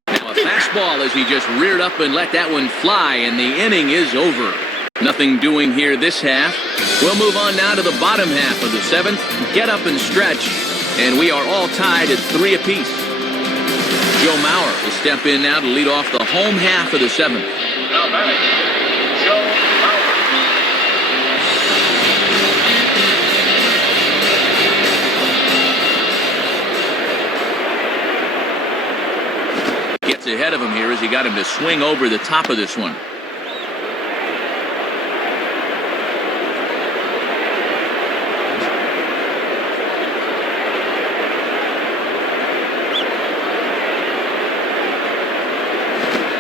Now a fastball as he just reared up and let that one fly, and the inning is over. Nothing doing here this half. We'll move on now to the bottom half of the seventh. Get up and stretch, and we are all tied at 3 apiece. Joe Mauer will step in now to lead off the home half of the seventh. Now batting, Joe Mauer. Gets ahead of him here as he got him to swing over the top of this one.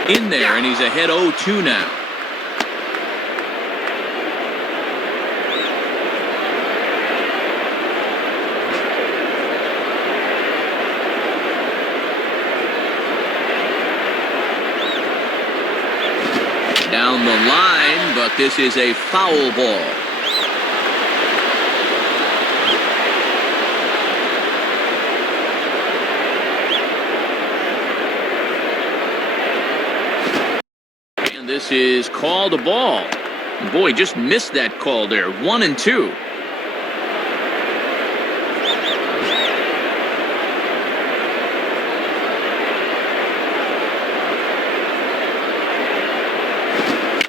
In there, and he's ahead 0-2 now. Down the line, but this is a foul ball. This is called a ball. Boy, just missed that call there. 1-2.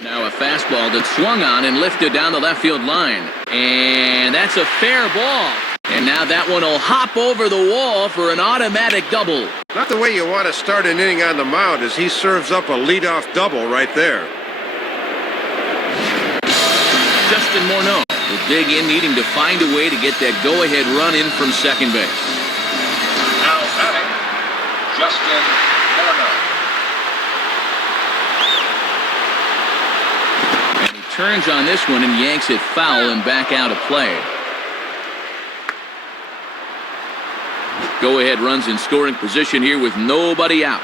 Now a fastball that's swung on and lifted down the left field line. And that's a fair ball. And now that one will hop over the wall for an automatic double. Not the way you want to start an inning on the mound as he serves up a leadoff double right there. Justin Morneau will dig in, needing to find a way to get that go-ahead run in from second base. Now batting, Justin Morneau. And he turns on this one and yanks it foul and back out of play. Go-ahead runs in scoring position here with nobody out.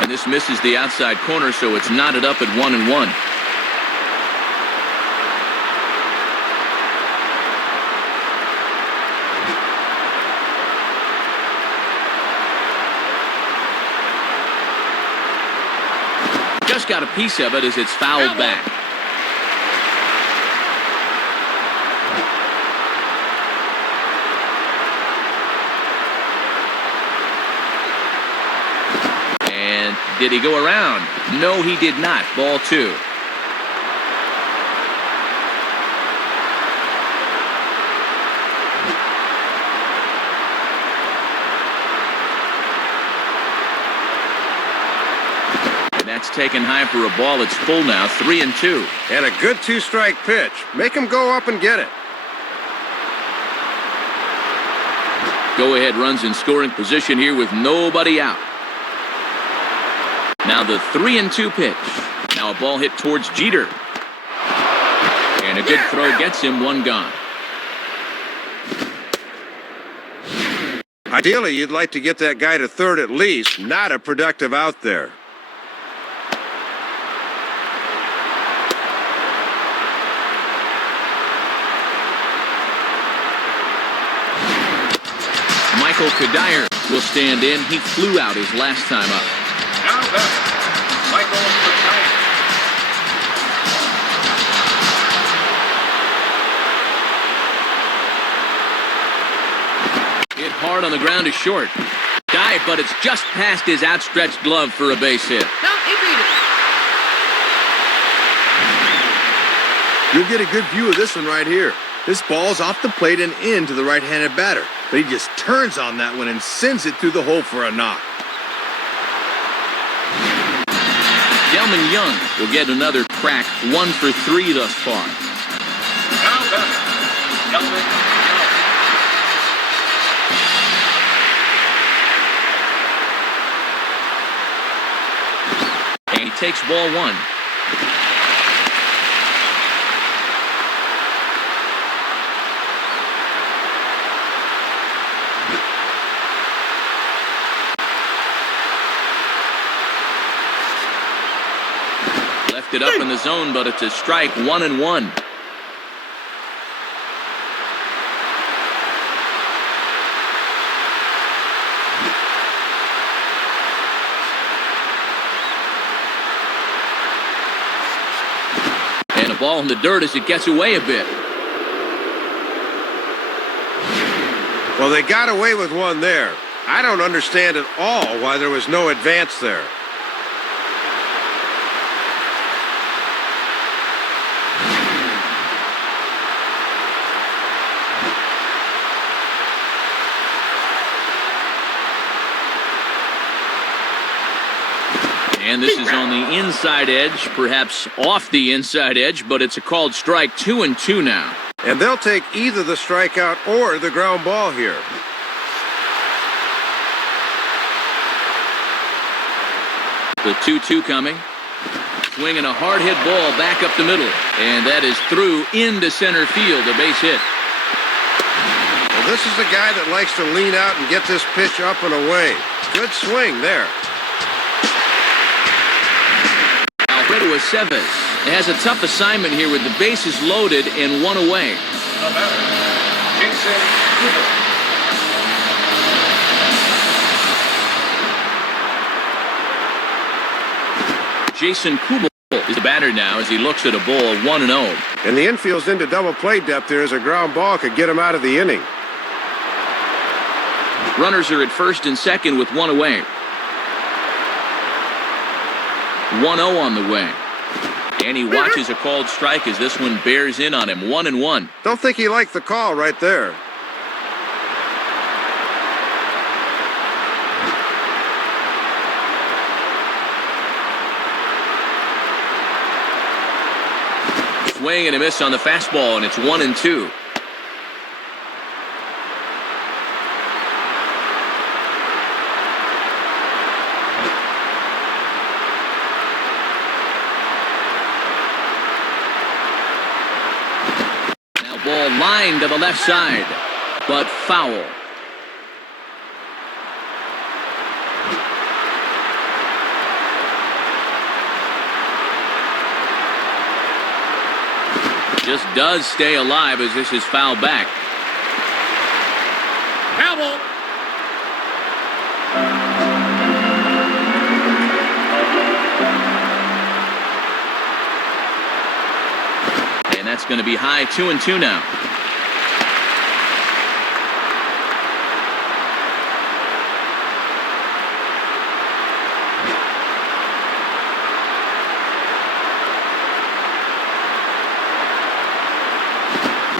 And this misses the outside corner, so it's knotted up at 1-1. Just got a piece of it as it's fouled back. Did he go around? No, he did not. Ball 2. And that's taken high for a ball. It's full now. 3-2. And a good 2-strike pitch. Make him go up and get it. Go-ahead runs in scoring position here with nobody out. Now the 3-2 pitch. Now a ball hit towards Jeter. And a good throw gets him one gone. Ideally, you'd like to get that guy to third at least. Not a productive out there. Michael Kadire will stand in. He flew out his last time up. Now batting, Michael Kadire. Hit hard on the ground to short. Dive, but it's just past his outstretched glove for a base hit. No, he beat it. You'll get a good view of this one right here. This ball's off the plate and into the right-handed batter. But he just turns on that one and sends it through the hole for a knock. Delman Young will get another crack, 1 for 3 thus far. Now batting, Delman Young. And he takes ball 1. Left it up in the zone, but it's a strike. 1-1. The ball in the dirt as it gets away a bit. Well, they got away with one there. I don't understand at all why there was no advance there. And this is on the inside edge, perhaps off the inside edge, but it's a called strike. 2-2 now. And they'll take either the strikeout or the ground ball here. The 2-2 coming. Swinging a hard hit ball back up the middle. And that is through into center field, a base hit. Well, this is the guy that likes to lean out and get this pitch up and away. Good swing there. Alfredo Aceves has a tough assignment here with the bases loaded and one away. The batter, Jason Cooper. Jason Kubel is the batter now as he looks at a ball 1-0. And the infield's into double play depth there as a ground ball could get him out of the inning. Runners are at first and second with one away. 1-0 on the way. And he watches a called strike as this one bears in on him. 1-1. Don't think he liked the call right there. Swing and a miss on the fastball, and it's 1-2. Now ball lined to the left side, but foul. Just does stay alive as this is fouled back. Foul ball. And that's going to be high. 2-2 now.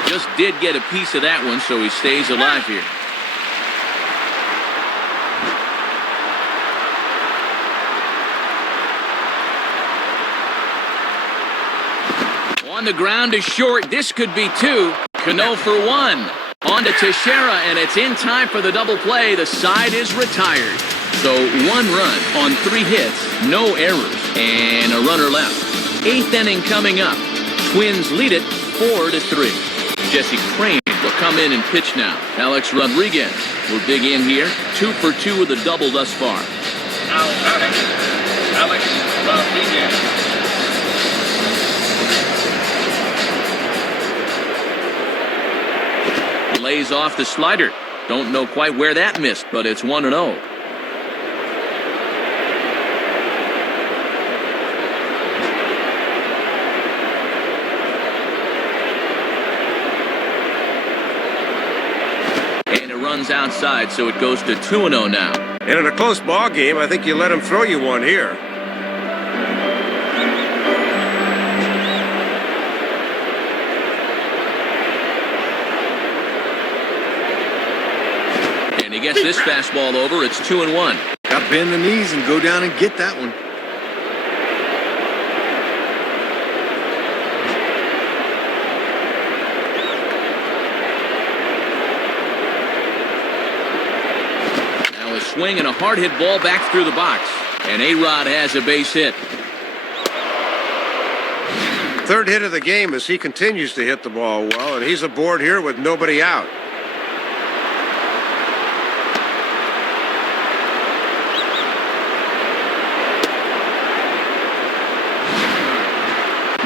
Just did get a piece of that one, so he stays alive here. On the ground is short. This could be two. Cano for one. On to Teixeira, and it's in time for the double play. The side is retired. So 1 run on 3 hits, no errors, and a runner left. 8th inning coming up. Twins lead it 4-3. Jesse Crain will come in and pitch now. Alex Rodriguez will dig in here. 2 for 2 with a double thus far. Now batting, Alex Rodriguez. Lays off the slider. Don't know quite where that missed, but it's 1-0. Runs outside, so it goes to 2-0 now. And in a close ball game, I think you let him throw you one here. And he gets this fastball over. It's 2-1. Got to bend the knees and go down and get that one. Swing and a hard hit ball back through the box. And A-Rod has a base hit. Third hit of the game as he continues to hit the ball well, and he's aboard here with nobody out.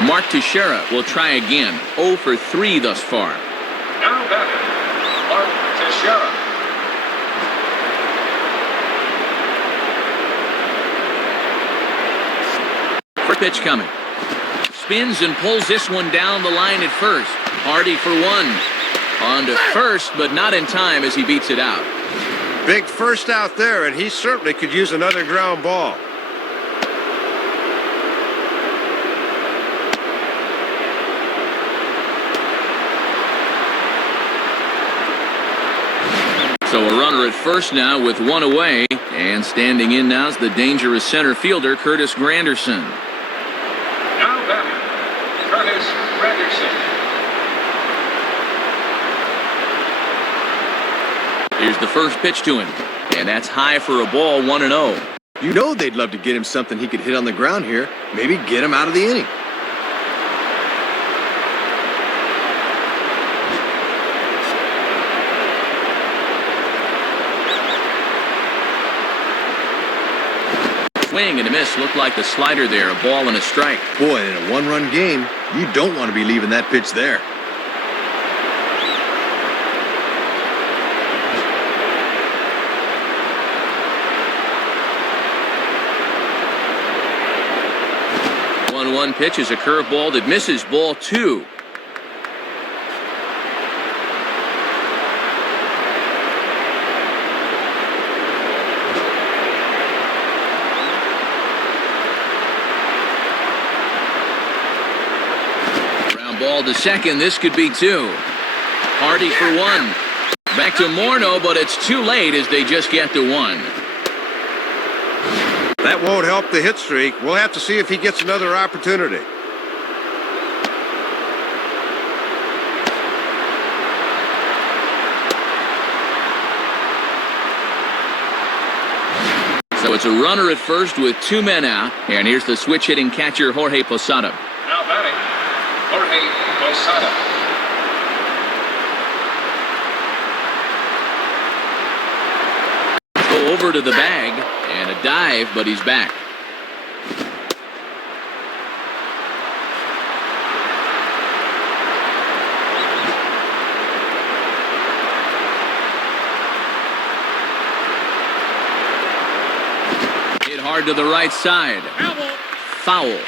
Mark Teixeira will try again. 0 for 3 thus far. Now batting, Mark Teixeira. First pitch coming. Spins and pulls this one down the line at first. Hardy for one. On to first, but not in time as he beats it out. Big first out there, and he certainly could use another ground ball. So a runner at first now with one away. And standing in now is the dangerous center fielder, Curtis Granderson. Now batting, Curtis Granderson. Here's the first pitch to him. And that's high for a ball, 1-0. You know they'd love to get him something he could hit on the ground here. Maybe get him out of the inning. Swing and a miss. Looked like the slider there. A ball and a strike. Boy, in a one-run game, you don't want to be leaving that pitch there. One pitch is a curveball that misses, ball 2. Ground ball to second. This could be 2. Hardy for 1. Back to Morneau, but it's too late as they just get to 1. That won't help the hit streak. We'll have to see if he gets another opportunity. So it's a runner at first with 2 men out. And here's the switch-hitting catcher, Jorge Posada. Now batting, Jorge Posada. Go over to the bag. And a dive, but he's back. Hit hard to the right side. Foul.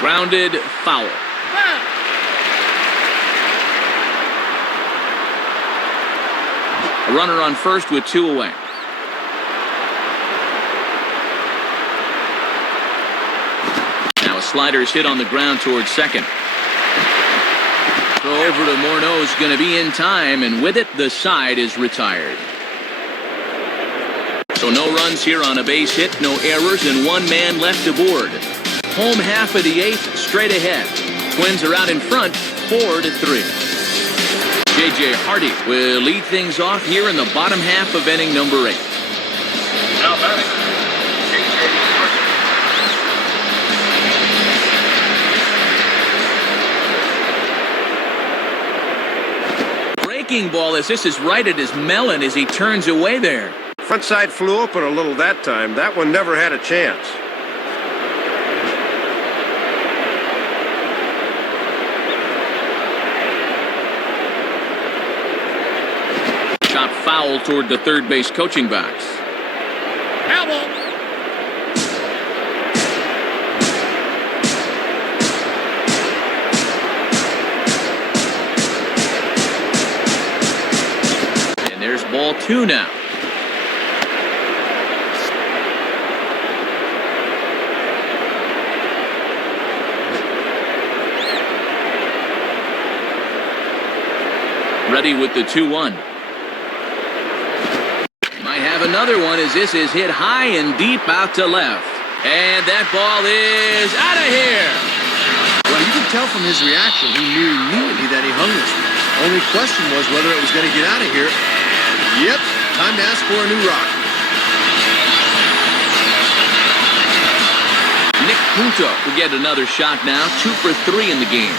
Grounded, foul. A runner on first with 2 away. Now a slider is hit on the ground towards second. Throw over to Morneau is going to be in time, and with it, the side is retired. So no runs here on a base hit, no errors, and 1 man left aboard. Home half of the 8th, straight ahead. Twins are out in front, 4-3. J.J. Hardy will lead things off here in the bottom half of inning number 8. Now batting, J.J. Hardy. Breaking ball as this is right at his melon as he turns away there. Front side flew open a little that time. That one never had a chance. Foul toward the third base coaching box. And there's ball 2 now. Ready with the 2-1. Another one as this is hit high and deep out to left. And that ball is out of here. Well, you can tell from his reaction he knew immediately that he hung this one. Only question was whether it was going to get out of here. Yep, time to ask for a new rock. Nick Punto will get another shot now. 2 for 3 in the game.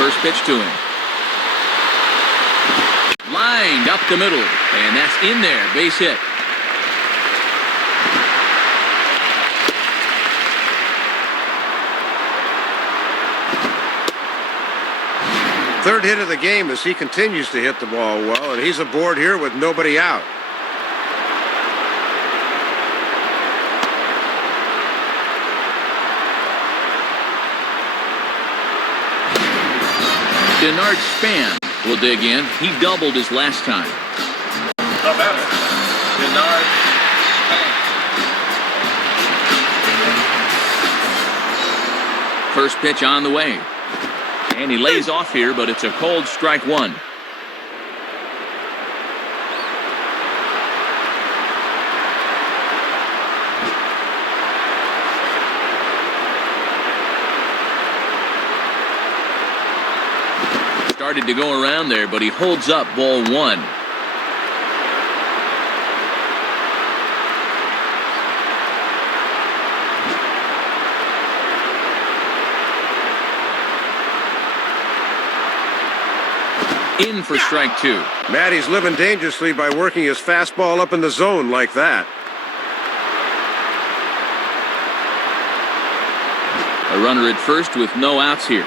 First pitch to him. Lined up the middle, and that's in there. Base hit. Third hit of the game as he continues to hit the ball well, and he's aboard here with nobody out. Denard Span will dig in. He doubled his last time. The batter, Denard Span. First pitch on the way. And he lays off here, but it's a cold strike one. Started to go around there, but he holds up ball one. In for strike two. Matty's living dangerously by working his fastball up in the zone like that. A runner at first with no outs here.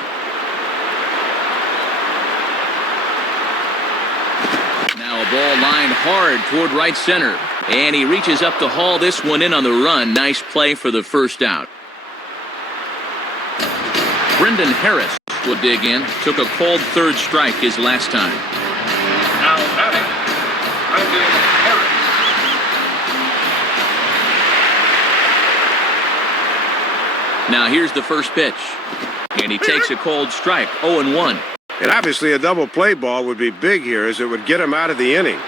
Now a ball lined hard toward right center. And he reaches up to haul this one in on the run. Nice play for the first out. Brendan Harris will dig in. Took a cold third strike his last time. Now batting, Brendan Harris. Now here's the first pitch. And he takes a cold strike, 0-1. And obviously a double play ball would be big here as it would get him out of the inning.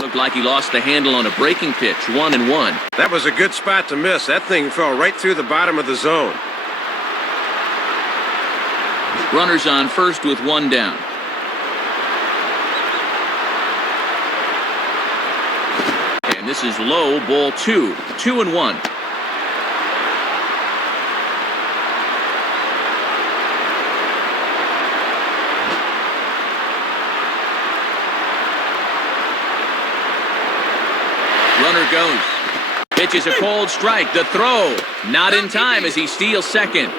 Looked like he lost the handle on a breaking pitch, 1-1. That was a good spot to miss. That thing fell right through the bottom of the zone. Runners on first with one down. And this is low, ball two, 2-1. Runner goes. Pitches a cold strike. The throw. Not in time as he steals second.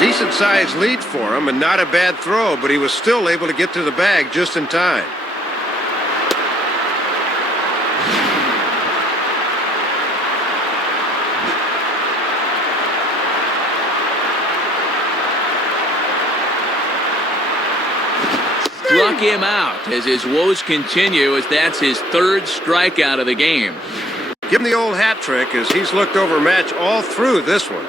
Decent-sized lead for him and not a bad throw, but he was still able to get to the bag just in time. Struck him out as his woes continue as that's his third strikeout of the game. Give him the old hat trick as he's looked overmatched all through this one.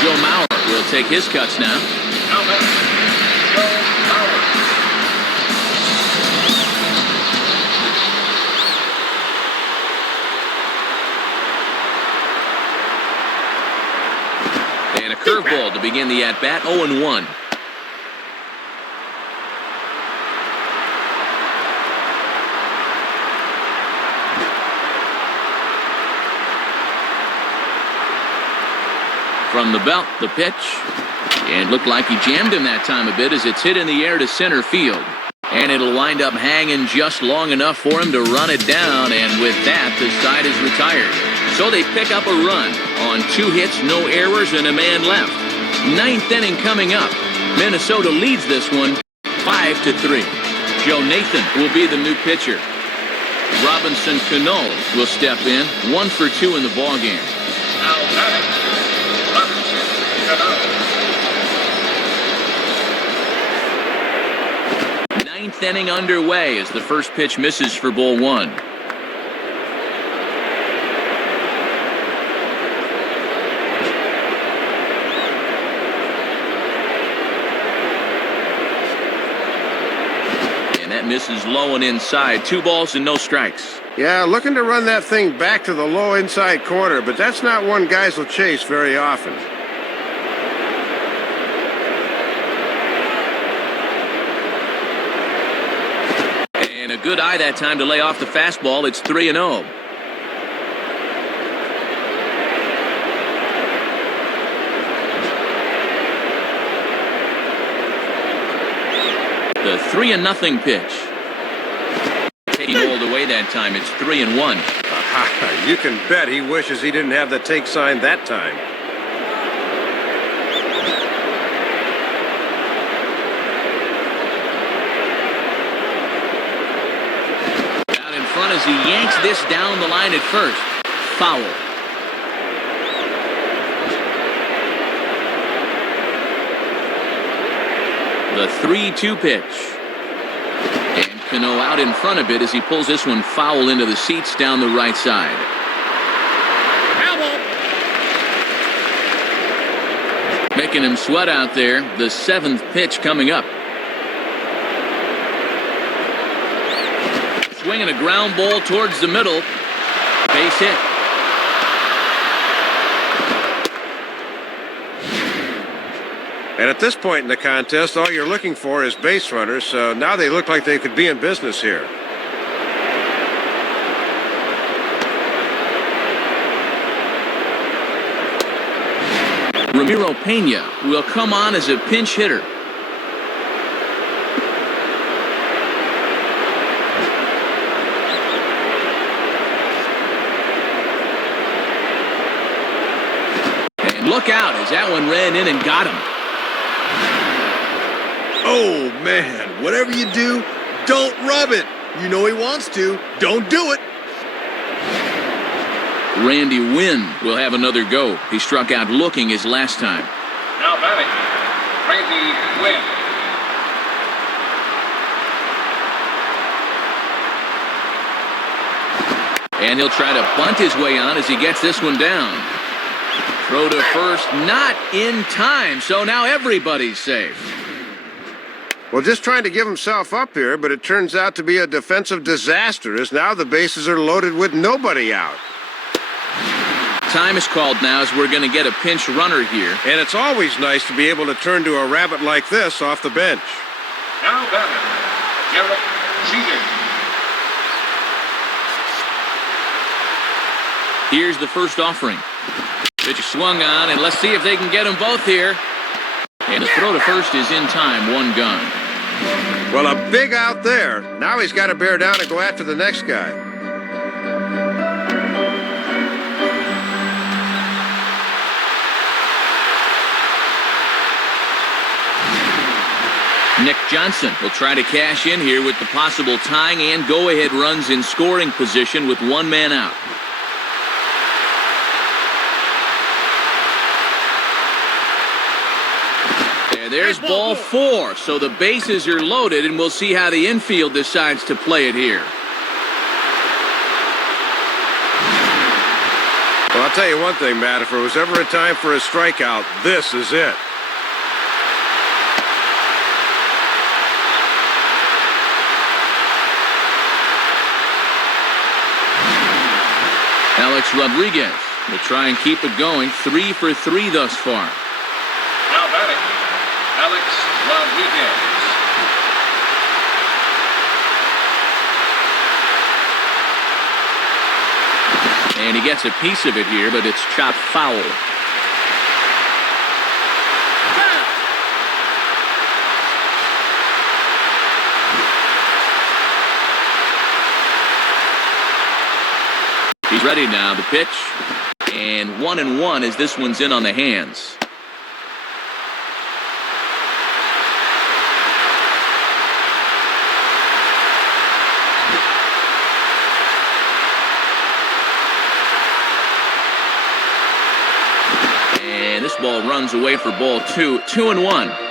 Joe Mauer will take his cuts now. Now batting, Joe Mauer. And a curveball to begin the at-bat, 0-1. From the belt, the pitch. And looked like he jammed him that time a bit as it's hit in the air to center field. And it'll wind up hanging just long enough for him to run it down. And with that, the side is retired. So they pick up a run on 2 hits, no errors, and a man left. 9th inning coming up. Minnesota leads this one 5-3. Joe Nathan will be the new pitcher. Robinson Cano will step in, 1 for 2 in the ballgame. Now batting, Robinson Cano. 9th inning underway as the first pitch misses for ball 1. Misses low and inside. 2 balls and no strikes. Yeah, looking to run that thing back to the low inside corner, but that's not one guys will chase very often. And a good eye that time to lay off the fastball. It's 3-0. The 3-0 pitch. Taking hold away that time. It's 3-1. You can bet he wishes he didn't have the take sign that time. Out in front as he yanks this down the line at first. Foul. The 3-2 pitch. And Cano out in front of it as he pulls this one foul into the seats down the right side. Making him sweat out there. The 7th pitch coming up. Swinging a ground ball towards the middle. Base hit. And at this point in the contest, all you're looking for is base runners, so now they look like they could be in business here. Ramiro Pena will come on as a pinch hitter. And look out as that one ran in and got him. Oh, man, whatever you do, don't rub it. You know he wants to. Don't do it. Randy Wynn will have another go. He struck out looking his last time. Now batting, Randy Wynn. And he'll try to bunt his way on as he gets this one down. Throw to first, not in time, so now everybody's safe. Well, just trying to give himself up here, but it turns out to be a defensive disaster as now the bases are loaded with nobody out. Time is called now as we're going to get a pinch runner here. And it's always nice to be able to turn to a rabbit like this off the bench. Now batting, Derek Jeter. Here's the first offering. Pitch swung on, and let's see if they can get them both here. And the throw to first is in time, one gone. Well, a big out there. Now he's got to bear down and go after the next guy. Nick Johnson will try to cash in here with the possible tying and go-ahead runs in scoring position with one man out. There's ball 4, so the bases are loaded, and we'll see how the infield decides to play it here. Well, I'll tell you one thing, Matt. If there was ever a time for a strikeout, this is it. Alex Rodriguez will try and keep it going. 3 for 3 thus far. Now batting, Alex Rodriguez. And he gets a piece of it here, but it's chopped foul. He's ready now. The pitch. And 1-1 as this one's in on the hands. And this ball runs away for ball 2. 2-1.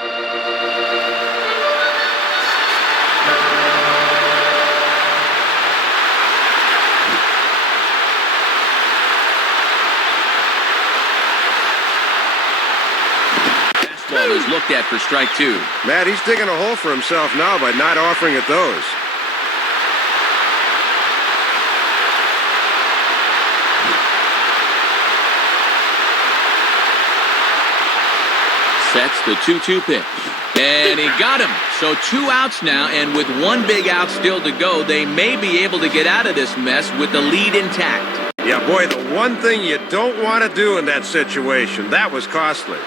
Fastball is looked at for strike 2. Matt, he's digging a hole for himself now by not offering it those. Sets the 2-2 pitch. And he got him. So 2 outs now, and with 1 big out still to go, they may be able to get out of this mess with the lead intact. Yeah, boy, the one thing you don't want to do in that situation, that was costly.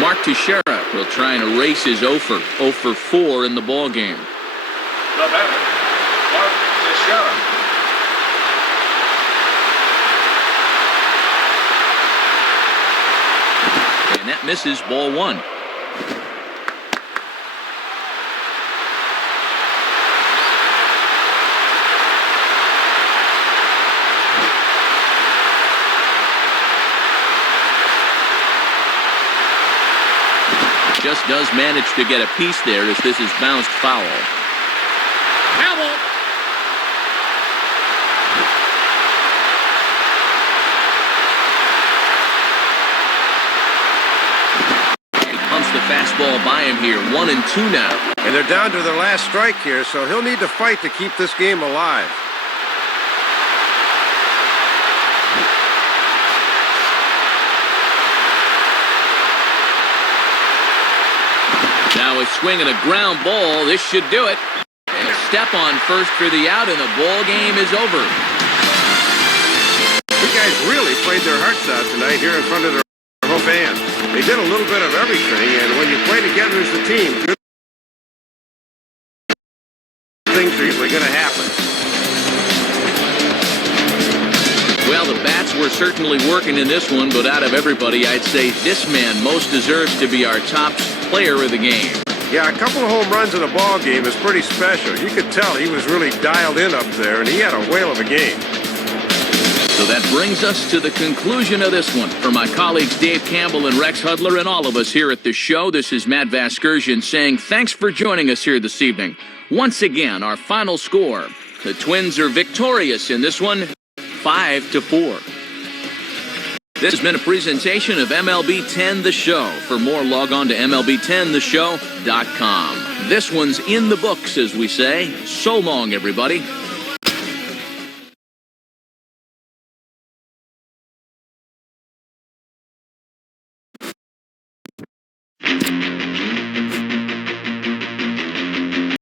Mark Teixeira will try and erase his 0 for 4 in the ball game. The batter, Mark Teixeira. And that misses, ball 1. Just does manage to get a piece there as this is bounced foul. Foul. He pumps the fastball by him here. 1-2 now. And they're down to their last strike here, so he'll need to fight to keep this game alive. Now a swing and a ground ball. This should do it. And a step on first for the out, and the ball game is over. You guys really played their hearts out tonight here in front of their home fans. They did a little bit of everything, and when you play together as a team, good things are usually going to happen. Well, the bats were certainly working in this one, but out of everybody, I'd say this man most deserves to be our top player of the game. Yeah, a couple of home runs in a ball game is pretty special. You could tell he was really dialed in up there, and he had a whale of a game. So that brings us to the conclusion of this one. For my colleagues Dave Campbell and Rex Hudler and all of us here at the show, this is Matt Vasgersian saying thanks for joining us here this evening. Once again, our final score. The Twins are victorious in this one, 5-4. This has been a presentation of MLB 10 The Show. For more, log on to MLB10theshow.com. This one's in the books, as we say. So long, everybody.